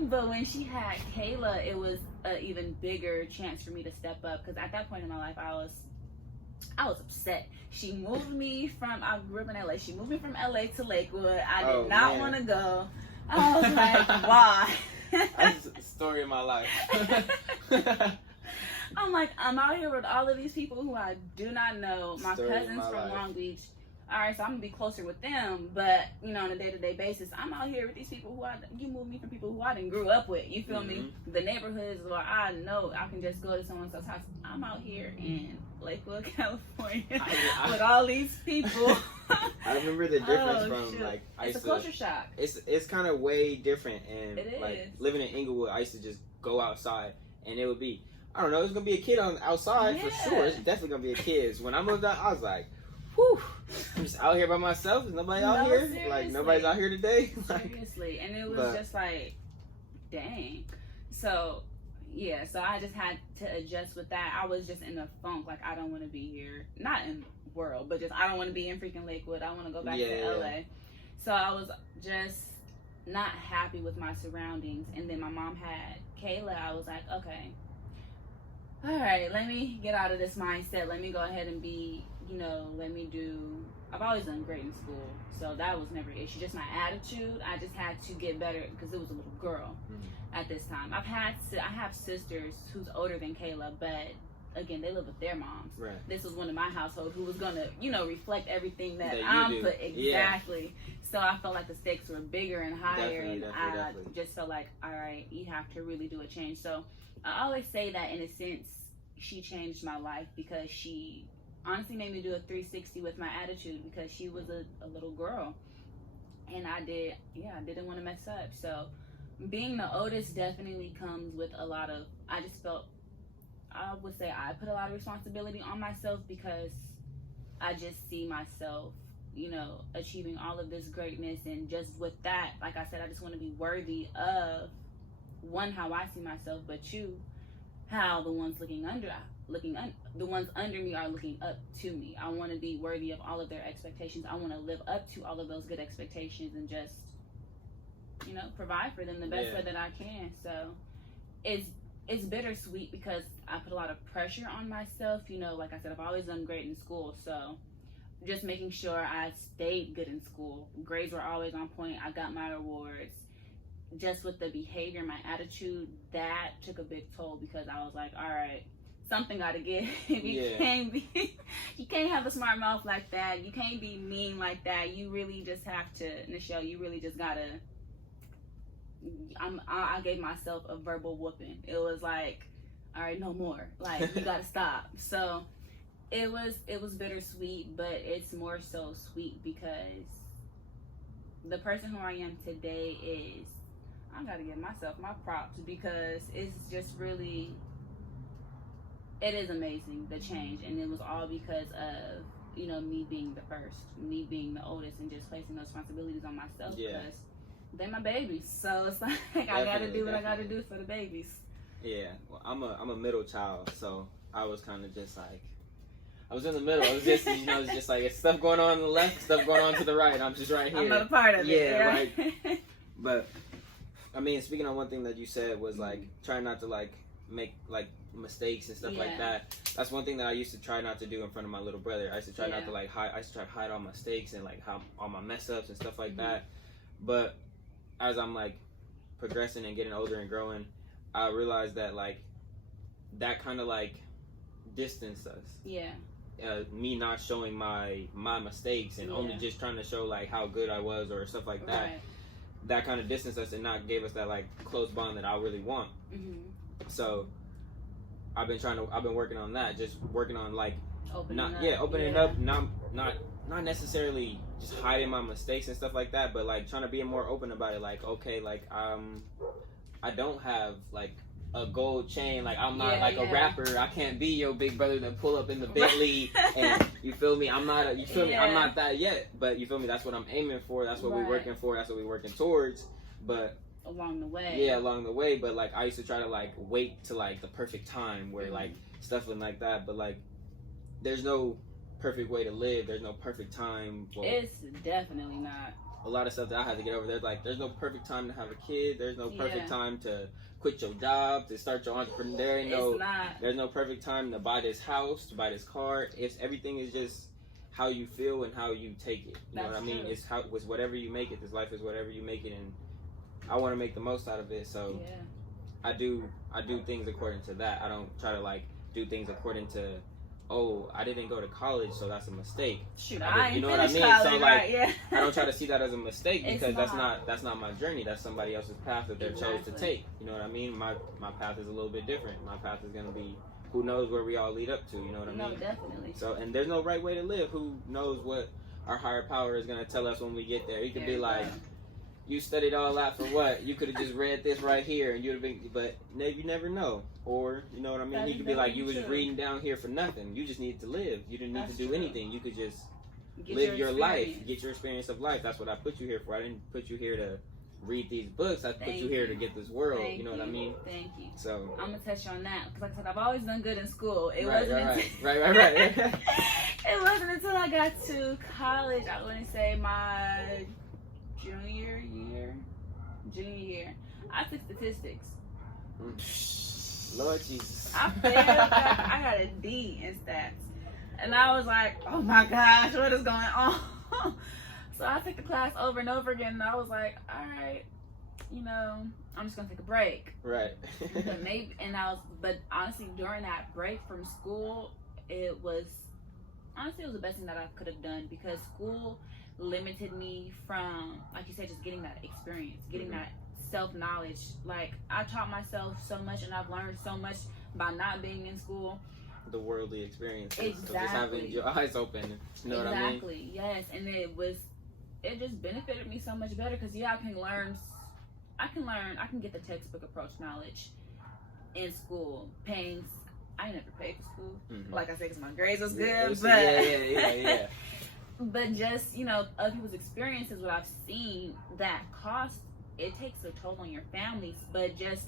But when she had Kayla, it was an even bigger chance for me to step up. Because at that point in my life, I was upset. She moved me I grew up in LA. She moved me from LA to Lakewood. I did not want to go. I was like, why? That's the story of my life. I'm like, I'm out here with all of these people who I do not know. My cousins from Long Beach. All right, so I'm gonna be closer with them, but on a day-to-day basis, I'm out here with these people you moved me from people who I didn't grew up with. You feel me? The neighborhoods where I know I can just go to someone's house. I'm out here in Lakewood, California, with all these people. I remember the difference from like it's a culture shock. It's kind of way different, and it like living in Inglewood, I used to just go outside, and it would be, I don't know, there's gonna be a kid outside for sure. It's definitely gonna be a kid. When I moved out, I was like, whew, I'm just out here by myself. There's nobody out here. Seriously. Like, nobody's out here today. Seriously. And it was just like, dang. So, so I just had to adjust with that. I was just in a funk. Like, I don't want to be here. Not in the world, but just, I don't want to be in freaking Lakewood. I want to go back to LA. So I was just not happy with my surroundings. And then my mom had Kayla. I was like, okay, all right, let me get out of this mindset. Let me go ahead and be, I've always done great in school, so that was never an issue. Just my attitude, I just had to get better because it was a little girl at this time. I have sisters who's older than Kayla, but again, they live with their moms. Right. This was one in my household who was gonna, reflect everything that you I'm do. put exactly. Yeah. So I felt like the stakes were bigger and higher, Definitely. I just felt like, all right, you have to really do a change. So I always say that in a sense, she changed my life because she honestly made me do a 360 with my attitude because she was a little girl, and I didn't want to mess up. So being the oldest definitely comes with a lot of, I would say I put a lot of responsibility on myself because I just see myself, achieving all of this greatness. And just with that, like I said, I just want to be worthy of, one, how I see myself, but two, how the ones the ones under me are looking up to me. I want to be worthy of all of their expectations. I want to live up to all of those good expectations and just, provide for them the best way that I can. So it's bittersweet because I put a lot of pressure on myself. Like I said, I've always done great in school. So just making sure I stayed good in school. Grades were always on point. I got my awards. Just with the behavior, my attitude, that took a big toll because I was like, all right, something got to give. You can't have a smart mouth like that. You can't be mean like that. You really just have to, Nichelle, you really just got to, I gave myself a verbal whooping. It was like, all right, no more. Like, you got to stop. So it was bittersweet, but it's more so sweet because the person who I am today is, I got to give myself my props because it's just really, it is amazing, the change. And it was all because of, me being the first, me being the oldest, and just placing those responsibilities on myself because they're my babies. So it's like, I got to do what I got to do for the babies. Yeah. Well, I'm a middle child, so I was kind of just like, I was in the middle. It was just, it's just like, it's stuff going on the left, stuff going on to the right. I'm just right here. I'm not a part of it. Yeah, right. But, I mean, speaking on one thing that you said was, like, trying not to, like, make, like, mistakes and stuff like that. That's one thing that I used to try not to do in front of my little brother. I used to try not to, like, hide. I used to try to hide all my mistakes and, like, all my mess-ups and stuff like that. But as I'm, like, progressing and getting older and growing, I realized that, like, that kind of, like, distanced us. Yeah. Me not showing my mistakes and only just trying to show, like, how good I was or stuff like that. Right. That kind of distanced us and not gave us that, like, close bond that I really want. So I've been working on that, just working on, like, opening up, not necessarily just hiding my mistakes and stuff like that, but, like, trying to be more open about it. Like, okay, like, I don't have, like, a gold chain, like, I'm not a rapper. I can't be your big brother that pull up in the Bentley and you feel me, I'm not I'm not that yet, but you feel me, that's what I'm aiming for, that's what we're working for, that's what we're working towards. But along the way, but, like, I used to try to, like, wait to, like, the perfect time where like stuff and like that, but, like, there's no perfect way to live, there's no perfect time. Well, it's definitely not. A lot of stuff that I had to get over. There's no perfect time to have a kid. There's no perfect time to quit your job, to start your entrepreneur. There's no perfect time to buy this house, to buy this car. Everything is just how you feel and how you take it. You know what I mean? It's whatever you make it. This life is whatever you make it, and I want to make the most out of it. So I do things according to that. I don't try to, like, do things according to, oh, I didn't go to college, so that's a mistake. Shoot, you know what I mean? College, so, like, I don't try to see that as a mistake because that's not my journey. That's somebody else's path that they chose to take. You know what I mean? My path is a little bit different. My path is gonna be, who knows where we all lead up to. You know what I mean? No, definitely. So, and there's no right way to live. Who knows what our higher power is gonna tell us when we get there? You could be like, you studied all that for what? You could have just read this right here and you'd have been, but you never know. Or, you know what I mean? You could be like, you was reading down here for nothing. You just needed to live. You didn't need to do anything. You could just live your life, get your experience of life. That's what I put you here for. I didn't put you here to read these books. I put you here to get this world. You know what I mean? Thank you. So I'm gonna touch on that because, like I said, I've always done good in school. It right. It wasn't until I got to college, I wouldn't say my junior year, I took statistics. Lord Jesus. I failed. I got a D in stats. And I was like, oh my gosh, what is going on? So I took the class over and over again, and I was like, all right, I'm just gonna take a break. Right. But honestly, during that break from school, it was the best thing that I could have done, because school limited me from, like you said, just getting that experience, getting that self-knowledge. Like, I taught myself so much, and I've learned so much by not being in school. The worldly experiences. Exactly. Of just having your eyes open. You know what I mean? Exactly. Yes, and it just benefited me so much better, because I can get the textbook approach knowledge in school. I never paid for school, like I said, because my grades was good. But yeah. But just, other people's experiences, what I've seen, that cost, it takes a toll on your families. But just,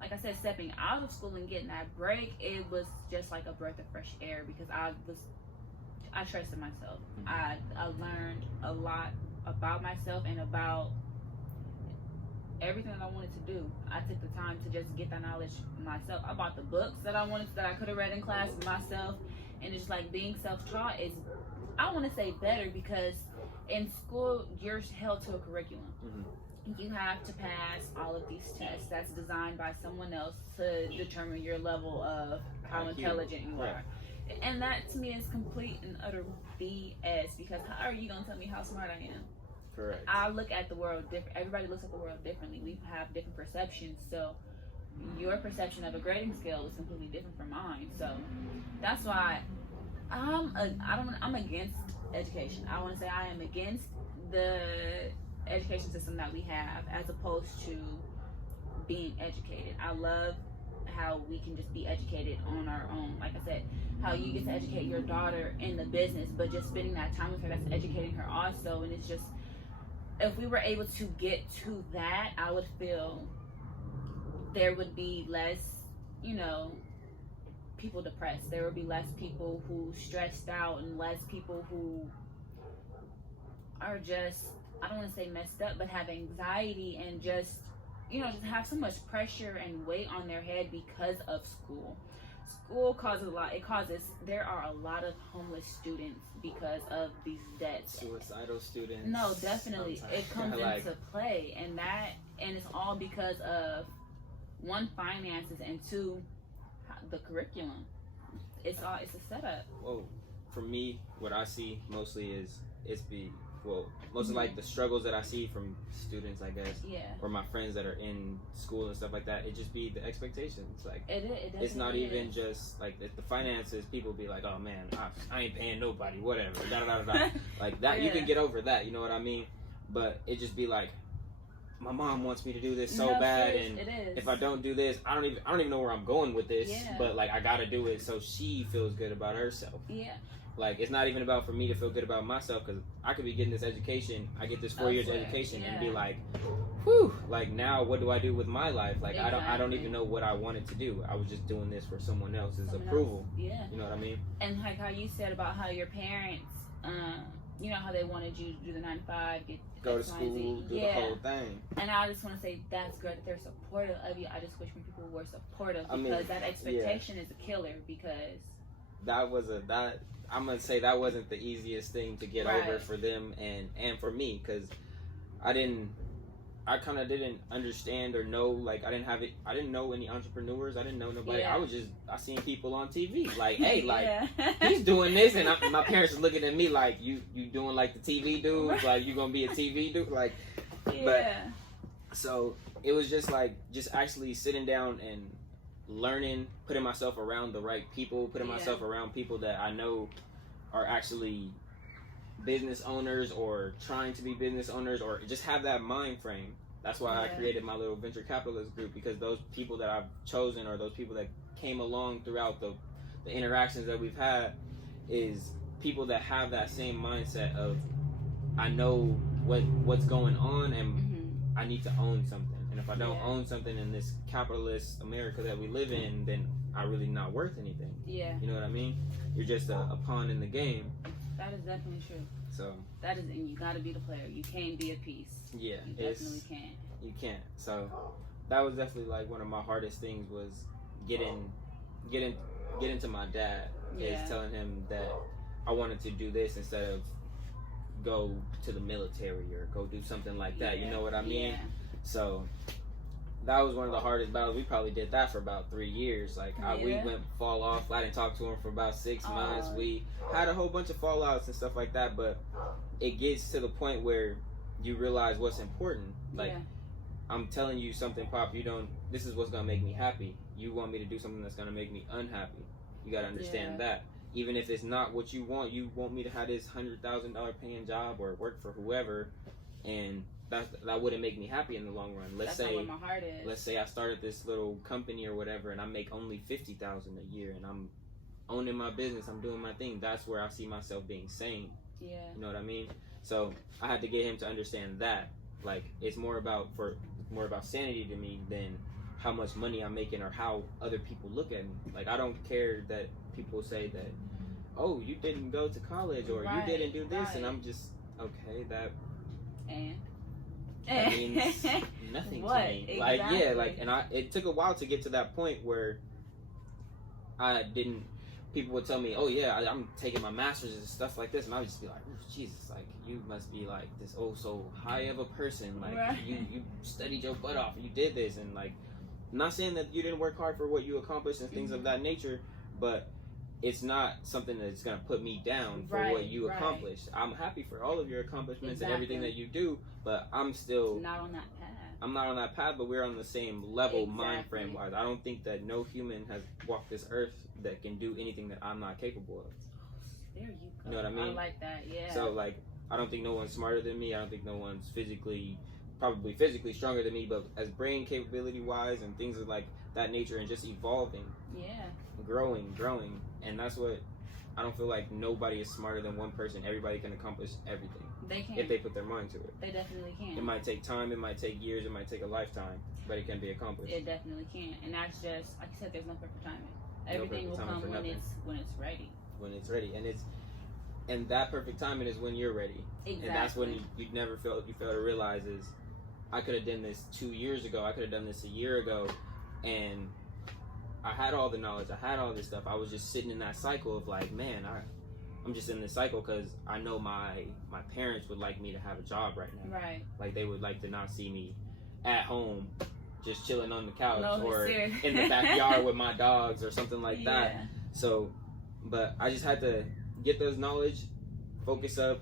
like I said, stepping out of school and getting that break, it was just like a breath of fresh air, because I trusted myself. I learned a lot about myself and about everything that I wanted to do. I took the time to just get that knowledge myself. I bought the books that I could have read in class myself, and it's like being self-taught is, I want to say, better, because in school you're held to a curriculum. You have to pass all of these tests that's designed by someone else to determine your level of how intelligent you are. And that to me is complete and utter BS, because how are you gonna tell me how smart I am? Correct. I look at the world different. Everybody looks at the world differently. We have different perceptions. So your perception of a grading scale is completely different from mine. So that's why I'm against education. I want to say I am against the education system that we have, as opposed to being educated. I love how we can just be educated on our own. Like I said, how you get to educate your daughter in the business, but just spending that time with her, that's educating her also. And it's just, if we were able to get to that, I would feel there would be less, people depressed. There would be less people who stressed out, and less people who are just, I don't want to say messed up, but have anxiety and just have so much pressure and weight on their head because of school. School causes a lot. There are a lot of homeless students because of these debts. Suicidal students. No, definitely. Sometimes. It comes into play, and it's all because of, one, finances, and two, the curriculum. It's a setup. Well, for me, what I see mostly is mostly like the struggles that I see from students, I guess, or my friends that are in school and stuff like that. It just be the expectations. Like it's not even just like the finances. People be like, oh man, I ain't paying nobody, whatever, like that. You can get over that, you know what I mean? But it just be like, my mom wants me to do this so bad, and if I don't do this, I don't even know where I'm going with this. But like, I gotta do it so she feels good about herself. Like, it's not even about for me to feel good about myself, because I could be getting this education. I get this 4 years education and be like, whew, like, now what do I do with my life? Like, I don't even know what I wanted to do. I was just doing this for someone else's approval. You know what I mean? And like how you said about how your parents, how they wanted you to do the 9 to 5, go to school, do the whole thing. And I just want to say that's great that they're supportive of you. I just wish more people were supportive, because that expectation is a killer. Because I'm gonna say that wasn't the easiest thing to get over for them and for me, because I kind of didn't understand or know, like I didn't know any entrepreneurs. I didn't know nobody. I seen people on TV like, hey, like he's doing this, and my parents are looking at me like, you doing like the TV dude, like you gonna be a TV dude, like. But so it was just like actually sitting down and learning, putting myself around the right people, putting myself around people that I know are actually business owners or trying to be business owners, or just have that mind frame. That's why I created my little venture capitalist group, because those people that I've chosen, or those people that came along throughout the interactions that we've had, is people that have that same mindset of, I know what's going on, and I need to own something. And if I don't own something in this capitalist America that we live in, then I'm really not worth anything. You know what I mean? You're just a pawn in the game. That is definitely true. So that is, and you gotta be the player. You can't be a piece. You definitely can't. You can't. So that was definitely like one of my hardest things, was getting to my dad, is telling him that I wanted to do this instead of go to the military or go do something like that. You know what I mean? So that was one of the hardest battles. We probably did that for about 3 years. Like we went fall off. I didn't talk to him for about 6 months. We had a whole bunch of fallouts and stuff like that. But it gets to the point where you realize what's important. Like I'm telling you something, Pop. This is what's gonna make me happy. You want me to do something that's gonna make me unhappy. You gotta understand that. Even if it's not what you want me to have this $100,000 paying job or work for whoever, and that wouldn't make me happy in the long run. Let's say I started this little company or whatever, and I make only $50,000 a year, and I'm owning my business, I'm doing my thing. That's where I see myself being sane. Yeah. You know what I mean? So I had to get him to understand that. Like it's more about sanity to me than how much money I'm making or how other people look at me. Like I don't care that people say that, oh, you didn't go to college or you didn't do this, and I'm just okay. That means nothing to me. Exactly. Like and it took a while to get to that point where I didn't. People would tell me, oh yeah, I'm taking my master's and stuff like this, and I would just be like, oh, Jesus, like you must be like this so high of a person, like you studied your butt off, you did this, and like I'm not saying that you didn't work hard for what you accomplished and things of that nature, but it's not something that's gonna put me down for what you accomplished. I'm happy for all of your accomplishments and everything that you do, but I'm still not on that path. I'm not on that path, but we're on the same level mind frame wise. I don't think that no human has walked this earth that can do anything that I'm not capable of. There you go. You know what I mean? I like that, yeah. So like I don't think no one's smarter than me. I don't think no one's probably physically stronger than me, but as brain capability wise and things of like that nature and just evolving. Yeah. Growing. And that's what I don't feel like nobody is smarter than one person. Everybody can accomplish everything. They can. If they put their mind to it. They definitely can. It might take time, it might take years, it might take a lifetime, but it can be accomplished. It definitely can. And that's just, like you said, there's no perfect timing. Everything will come when it's ready. When it's ready. And that perfect timing is when you're ready. Exactly. And that's when you fail to realize is I could have done this 2 years ago, I could have done this a year ago, and I had all the knowledge, I had all this stuff. I was just sitting in that cycle of like, man, I'm just in this cycle because I know my parents would like me to have a job right now. Right. Like they would like to not see me at home just chilling on the couch or in the backyard with my dogs or something like that. So, but I just had to get those knowledge, focus up,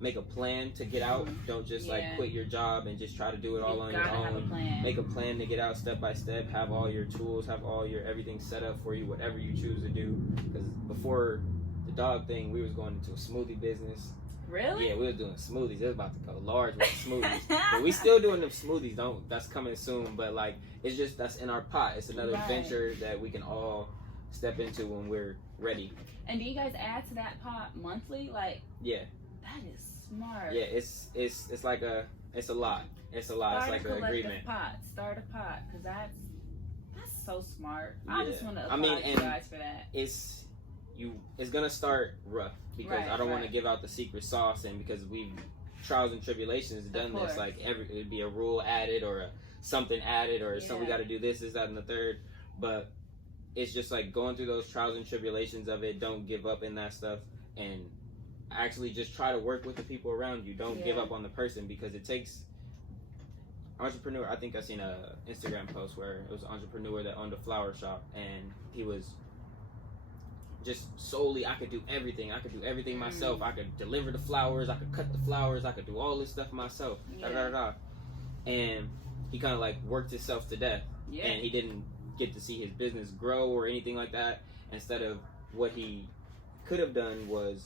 make a plan to get out. Don't just like quit your job and just try to do it all on your own. Make a plan to get out step by step. Have all your tools, have all your everything set up for you, whatever you choose to do. Because before the dog thing, we was going into a smoothie business. Really? Yeah, we were doing smoothies. It was about to go large with smoothies. But we still doing them smoothies. That's coming soon. But like, it's just that's in our pot. It's another venture that we can all step into when we're ready. And do you guys add to that pot monthly? Like, yeah. That is smart. Yeah, it's a lot. It's a lot. It's like an agreement. Start a pot, because that's so smart. I just want to applaud you guys for that. It's gonna start rough because I don't want to give out the secret sauce, and because we've trials and tribulations done this. Like it'd be a rule added or something added or so we got to do this, that, and the third. But it's just like going through those trials and tribulations of it. Don't give up in that stuff, and actually just try to work with the people around you. Don't give up on the person, because it takes entrepreneur. I think I seen a Instagram post where it was an entrepreneur that owned a flower shop, and he was just solely, I could do everything myself. I could deliver the flowers, I could cut the flowers, I could do all this stuff myself. And he kind of like worked himself to death, and he didn't get to see his business grow or anything like that. Instead of what he could have done was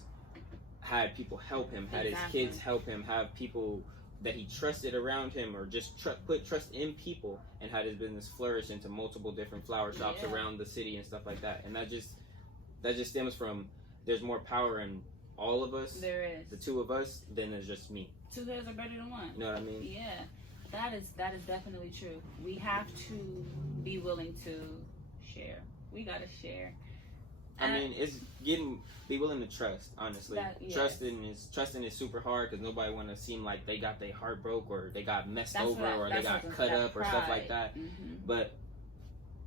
had people help him, had his kids help him, have people that he trusted around him, or just put trust in people, and had his business flourish into multiple different flower shops around the city and stuff like that. And that just stems from there's more power in all of us. There is. The two of us, than there's just me. Two heads are better than one. You know what I mean? Yeah. That is definitely true. We have to be willing to share. We gotta share. I mean, it's be willing to trust, honestly. Trusting is super hard, because nobody want to seem like they got their heart broke, or they got messed over, or they got cut up, or stuff like that. Mm-hmm. But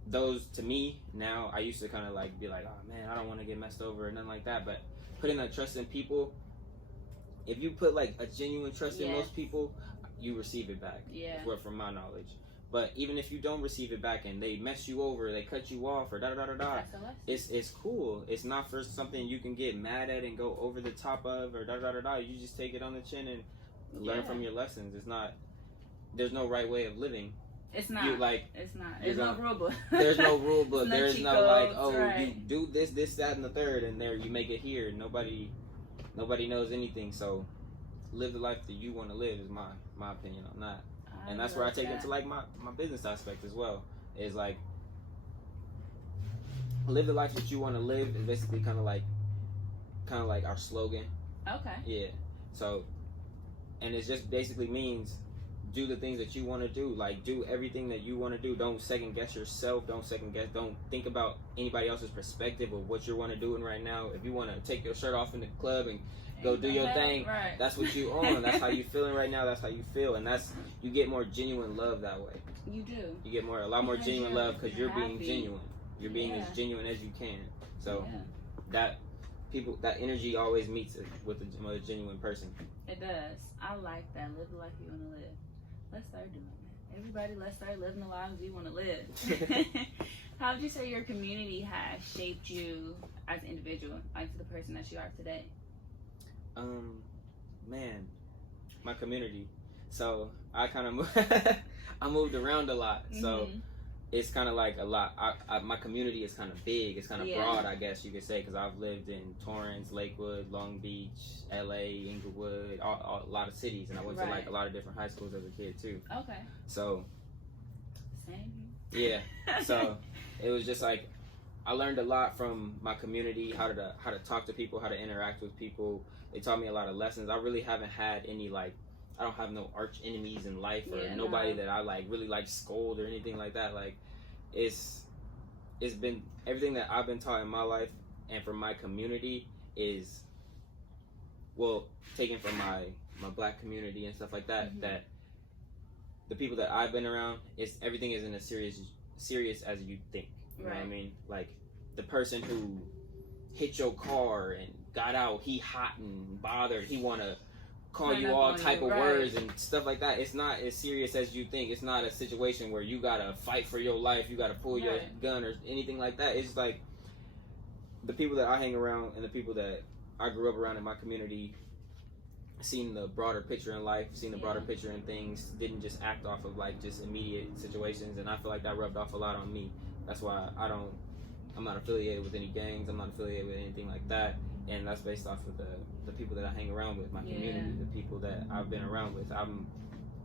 those, to me, now, I used to kind of like be like, oh man, I don't want to get messed over or nothing like that. But putting that trust in people, if you put like a genuine trust in most people, you receive it back. Yeah. From my knowledge. But even if you don't receive it back and they mess you over, they cut you off, or da da da da da, it's cool. It's not for something you can get mad at and go over the top of, or da da da da. You just take it on the chin and learn from your lessons. It's not. There's no right way of living. It's not. It's not. There's no rule book. There's no rule book. There's no like, oh, right. You do this, that, and the third, and there you make it here. Nobody knows anything. So live the life that you want to live is my opinion on that. And that's where I take into like my business aspect as well. Is like live the life that you want to live is basically kind of like our slogan. Okay. Yeah. So, and it just basically means do the things that you want to do. Like do everything that you want to do. Don't second guess yourself. Don't think about anybody else's perspective of what you're want to doing right now. If you want to take your shirt off in the club and go do your thing, right. That's what you own. That's how you feeling right now. That's how you feel, and you get more genuine love that way. You do. You get a lot more genuine love because you're being genuine. You're being as genuine as you can. So that energy always meets with a genuine person. It does. I like that. Live the life you want to live. Let's start doing that. Everybody, let's start living the lives we want to live. How would you say your community has shaped you as an individual, like to the person that you are today? Man, my community. So I kind of I moved around a lot. So it's kind of like a lot. My community is kind of big. It's kind of broad, I guess you could say, because I've lived in Torrance, Lakewood, Long Beach, LA, Inglewood, a lot of cities, and I went to like a lot of different high schools as a kid too. Okay. So. Same. Yeah. So it was just like I learned a lot from my community, how to talk to people, how to interact with people. They taught me a lot of lessons. I really haven't had any I don't have no arch enemies in life or nobody that I really scold or anything like that. Like it's been everything that I've been taught in my life and from my community is taken from my black community and stuff like that. That the people that I've been around, everything isn't as serious as you think. You know what I mean? Like the person who hit your car and got out, he hot and bothered, he wanna call you all type of words and stuff like that. It's not as serious as you think. It's not a situation where you gotta fight for your life, you gotta pull your gun or anything like that. It's like the people that I hang around and the people that I grew up around in my community seen the broader picture in life, seen the broader picture in things, didn't just act off of just immediate situations, and I feel like that rubbed off a lot on me. That's why I'm not affiliated with any gangs, I'm not affiliated with anything like that, and that's based off of the people that I hang around with, my community, the people that I've been around with.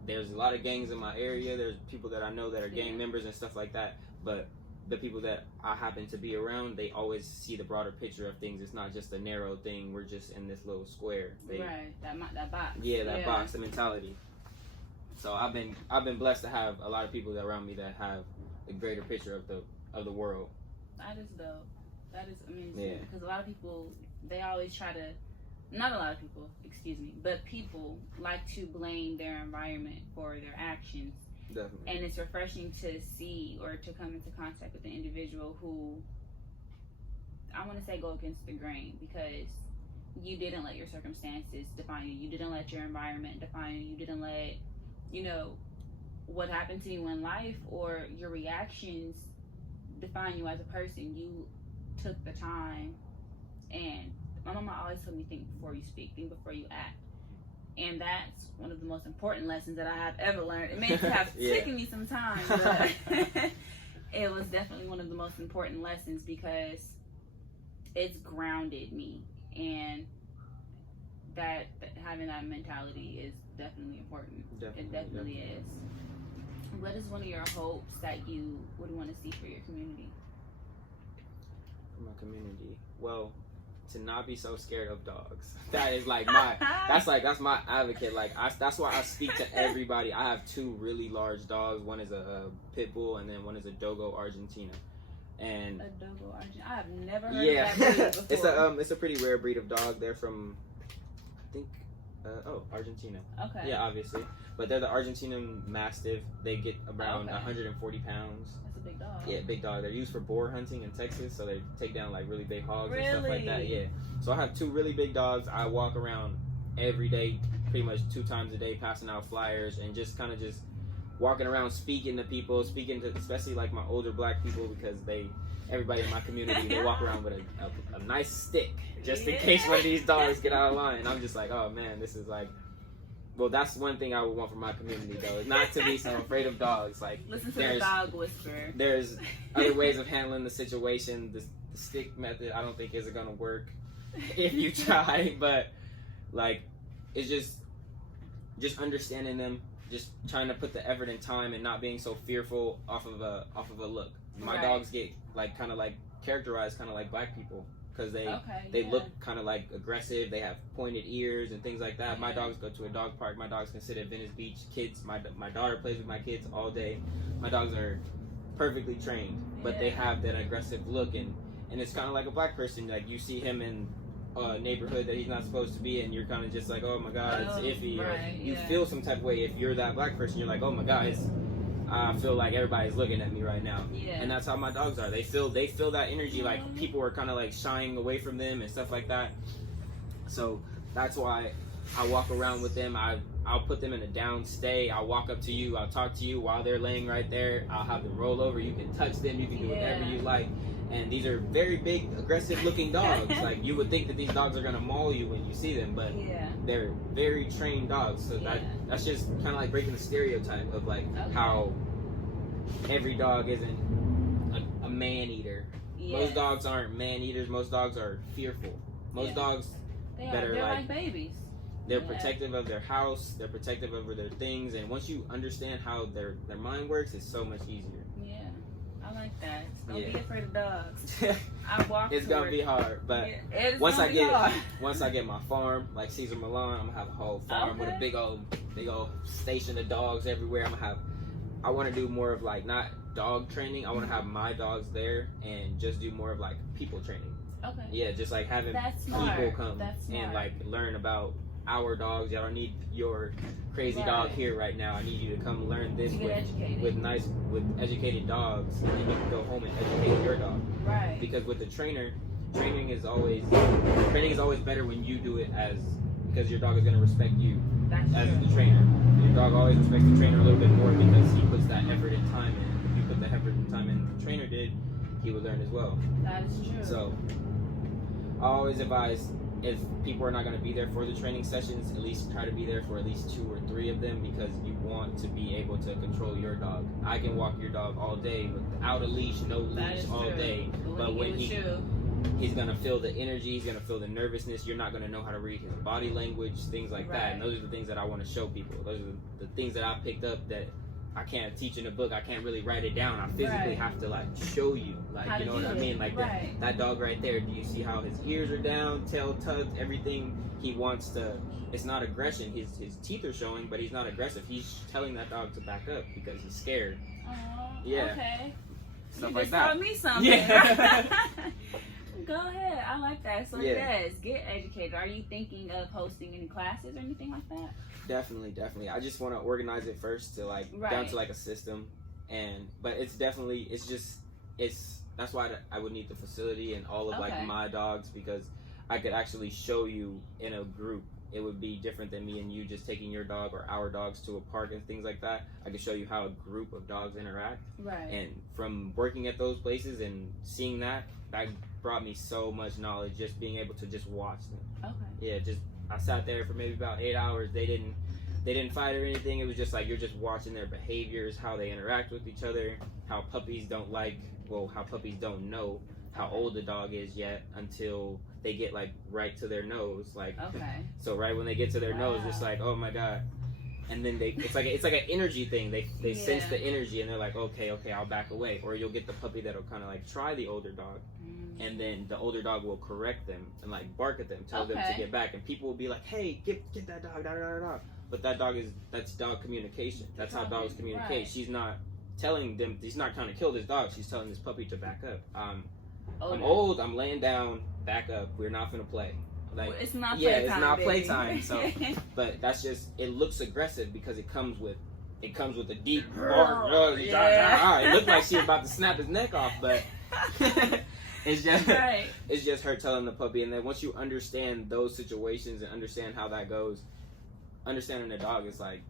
There's a lot of gangs in my area, there's people that I know that are gang members and stuff like that, but the people that I happen to be around, they always see the broader picture of things. It's not just a narrow thing, we're just in this little square. That box. Yeah, that box, the mentality. So I've been blessed to have a lot of people around me that have a greater picture of the world. That is dope. That is amazing. Because a lot of people, they always try to, not a lot of people, excuse me, but people like to blame their environment for their actions. Definitely. And it's refreshing to see or to come into contact with an individual who, I want to say, go against the grain, because you didn't let your circumstances define you. You didn't let your environment define you. You didn't let, what happened to you in life or your reactions define you as a person. You took the time, and my mama always told me, think before you speak, think before you act. And that's one of the most important lessons that I have ever learned. It may have taken me some time, but it was definitely one of the most important lessons because it's grounded me. And that having that mentality is definitely important. It definitely is. What is one of your hopes that you would want to see for your community? For my community? Well, to not be so scared of dogs. That is that's my advocate. That's why I speak to everybody. I have two really large dogs. One is a pit bull, and then one is a Dogo Argentina. And a Dogo Argentina. I have never heard of that breed before. It's a pretty rare breed of dog. They're from, I think, Argentina. Okay. Yeah, obviously. But they're the Argentinian Mastiff. They get around 140 pounds. That's a big dog. Yeah, big dog. They're used for boar hunting in Texas, so they take down really big hogs and stuff like that. Yeah. So I have two really big dogs. I walk around every day, pretty much 2 times a day, passing out flyers and just walking around speaking to people, speaking to especially like my older black people, because everybody in my community, they walk around with a nice stick just in case one of these dogs get out of line. And I'm just like, oh man, this is like, well, that's one thing I would want from my community though, is not to be so afraid of dogs. Like, listen to the dog whisper. There's other ways of handling the situation. The stick method, I don't think is gonna work if you try, but like, it's just understanding them, just trying to put the effort and time, and not being so fearful off of a look. My dogs get like kind of like characterized kind of like black people, because they look kind of like aggressive. They have pointed ears and things like that. My dogs go to a dog park. My dogs can sit at Venice Beach. Kids, my daughter plays with my kids all day. My dogs are perfectly trained, but they have that aggressive look, and it's kind of like a black person. Like, you see him in a neighborhood that he's not supposed to be in, you're kind of just like, oh my god, it's iffy. You feel some type of way if you're that black person. You're like, oh my god, I feel like everybody's looking at me right now. And that's how my dogs are. They feel that energy, like people are kind of like shying away from them and stuff like that. So that's why I walk around with them. I'll put them in a down stay. I'll walk up to you. I'll talk to you while they're laying right there. I'll have them roll over. You can touch them. You can do whatever you like. And these are very big, aggressive looking dogs. Like, you would think that these dogs are gonna maul you when you see them, but they're very trained dogs. So that's just kind of like breaking the stereotype of like how every dog isn't a man eater. Most dogs aren't man eaters. Most dogs are fearful. Most dogs they're like babies. They're protective of their house. They're protective over their things. And once you understand how their mind works, it's so much easier. I like that. Don't be afraid of dogs. It's gonna be hard, but once I get my farm, like Cesar Milan, I'm gonna have a whole farm with a big old station of dogs everywhere. I want to do more of like, not dog training. I want to have my dogs there and just do more of like people training. Yeah, just like having people come and like learn about our dogs. I don't need your crazy dog here right now. I need you to come learn this with educated dogs, and then you can go home and educate your dog. Because with the trainer, training is always better when you do it, because your dog is going to respect you as the trainer. Your dog always respects the trainer a little bit more because he puts that effort and time in. If you put the effort and time in the trainer did, he would learn as well. That is true. So I always advise, if people are not going to be there for the training sessions, at least try to be there for at least 2 or 3 of them, because you want to be able to control your dog. I can walk your dog all day without a leash, no leash all day, but when he's going to feel the energy, he's going to feel the nervousness, you're not going to know how to read his body language, things like that. And those are the things that I want to show people. Those are the things that I picked up that I can't teach in a book. I can't really write it down. I physically have to like show you, like, you know what I mean? Like that dog right there. Do you see how his ears are down, tail tucked, everything? He wants to. It's not aggression. His teeth are showing, but he's not aggressive. He's telling that dog to back up because he's scared. Okay. Stuff you like just that. taught me something. Go ahead. I like that. So yes, get educated. Are you thinking of hosting any classes or anything like that? Definitely. I just want to organize it first to like down to like a system, but that's why I would need the facility and all of like my dogs, because I could actually show you in a group. It would be different than me and you just taking your dog or our dogs to a park and things like that. I could show you how a group of dogs interact. And from working at those places and seeing that brought me so much knowledge, just being able to just watch them. I sat there for maybe about 8 hours. They didn't fight or anything. It was just like, you're just watching their behaviors, how they interact with each other, how puppies don't know how old the dog is yet until they get like right to their nose. Like, so right when they get to their nose, it's like, oh my god. And then it's like an energy thing. They sense the energy and they're like, okay, I'll back away. Or you'll get the puppy that'll kind of like try the older dog, and then the older dog will correct them and like bark at them, tell them to get back. And people will be like, hey, get that dog, da. But that's dog communication. That's how dogs communicate. She's not telling them, she's not trying to kill this dog. She's telling this puppy to back up. I'm old. I'm laying down. Back up. We're not gonna play. Like, it's not playtime. It's not playtime. So, but that's just, it looks aggressive because it comes with a deep bark. It looked like she was about to snap his neck off, but it's just her telling the puppy. And then once you understand those situations and understand how that goes, understanding the dog is like,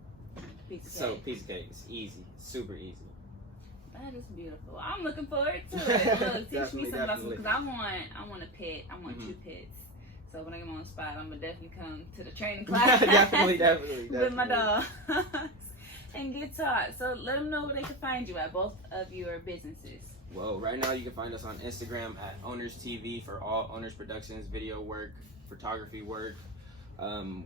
piece of So cake. piece of cake is easy, super easy. That is beautiful. I'm looking forward to it. Look, teach me some lessons Definitely. because I want a pet. I want 2 pets. So when I get on the spot, I'm gonna definitely come to the training class. definitely. With my dog and get taught. So let them know where they can find you at, both of your businesses. Well, right now you can find us on Instagram at Owners TV for all Owners Productions, video work, photography work.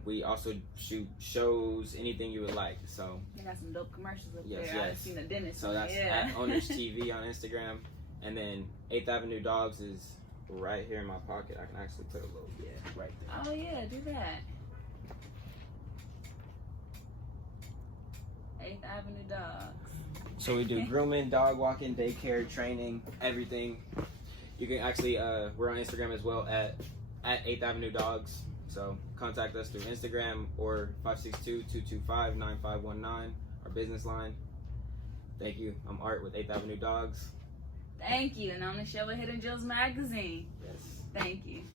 We also shoot shows, anything you would like. So They got some dope commercials up Yes, there. I've yes. seen the dentist. so that's at Owners TV on Instagram, and then 8th Avenue Dogs is right here in my pocket. I can actually put a little right there. Oh yeah, do that. 8th Avenue Dogs. So we do grooming, dog walking, daycare, training, everything. You can actually, we're on Instagram as well at 8th Avenue Dogs. So contact us through Instagram or 562-225-9519, our business line. Thank you. I'm Art with 8th Avenue Dogs. Thank you. And on the show with Hidden Jewels Magazine. Yes. Thank you.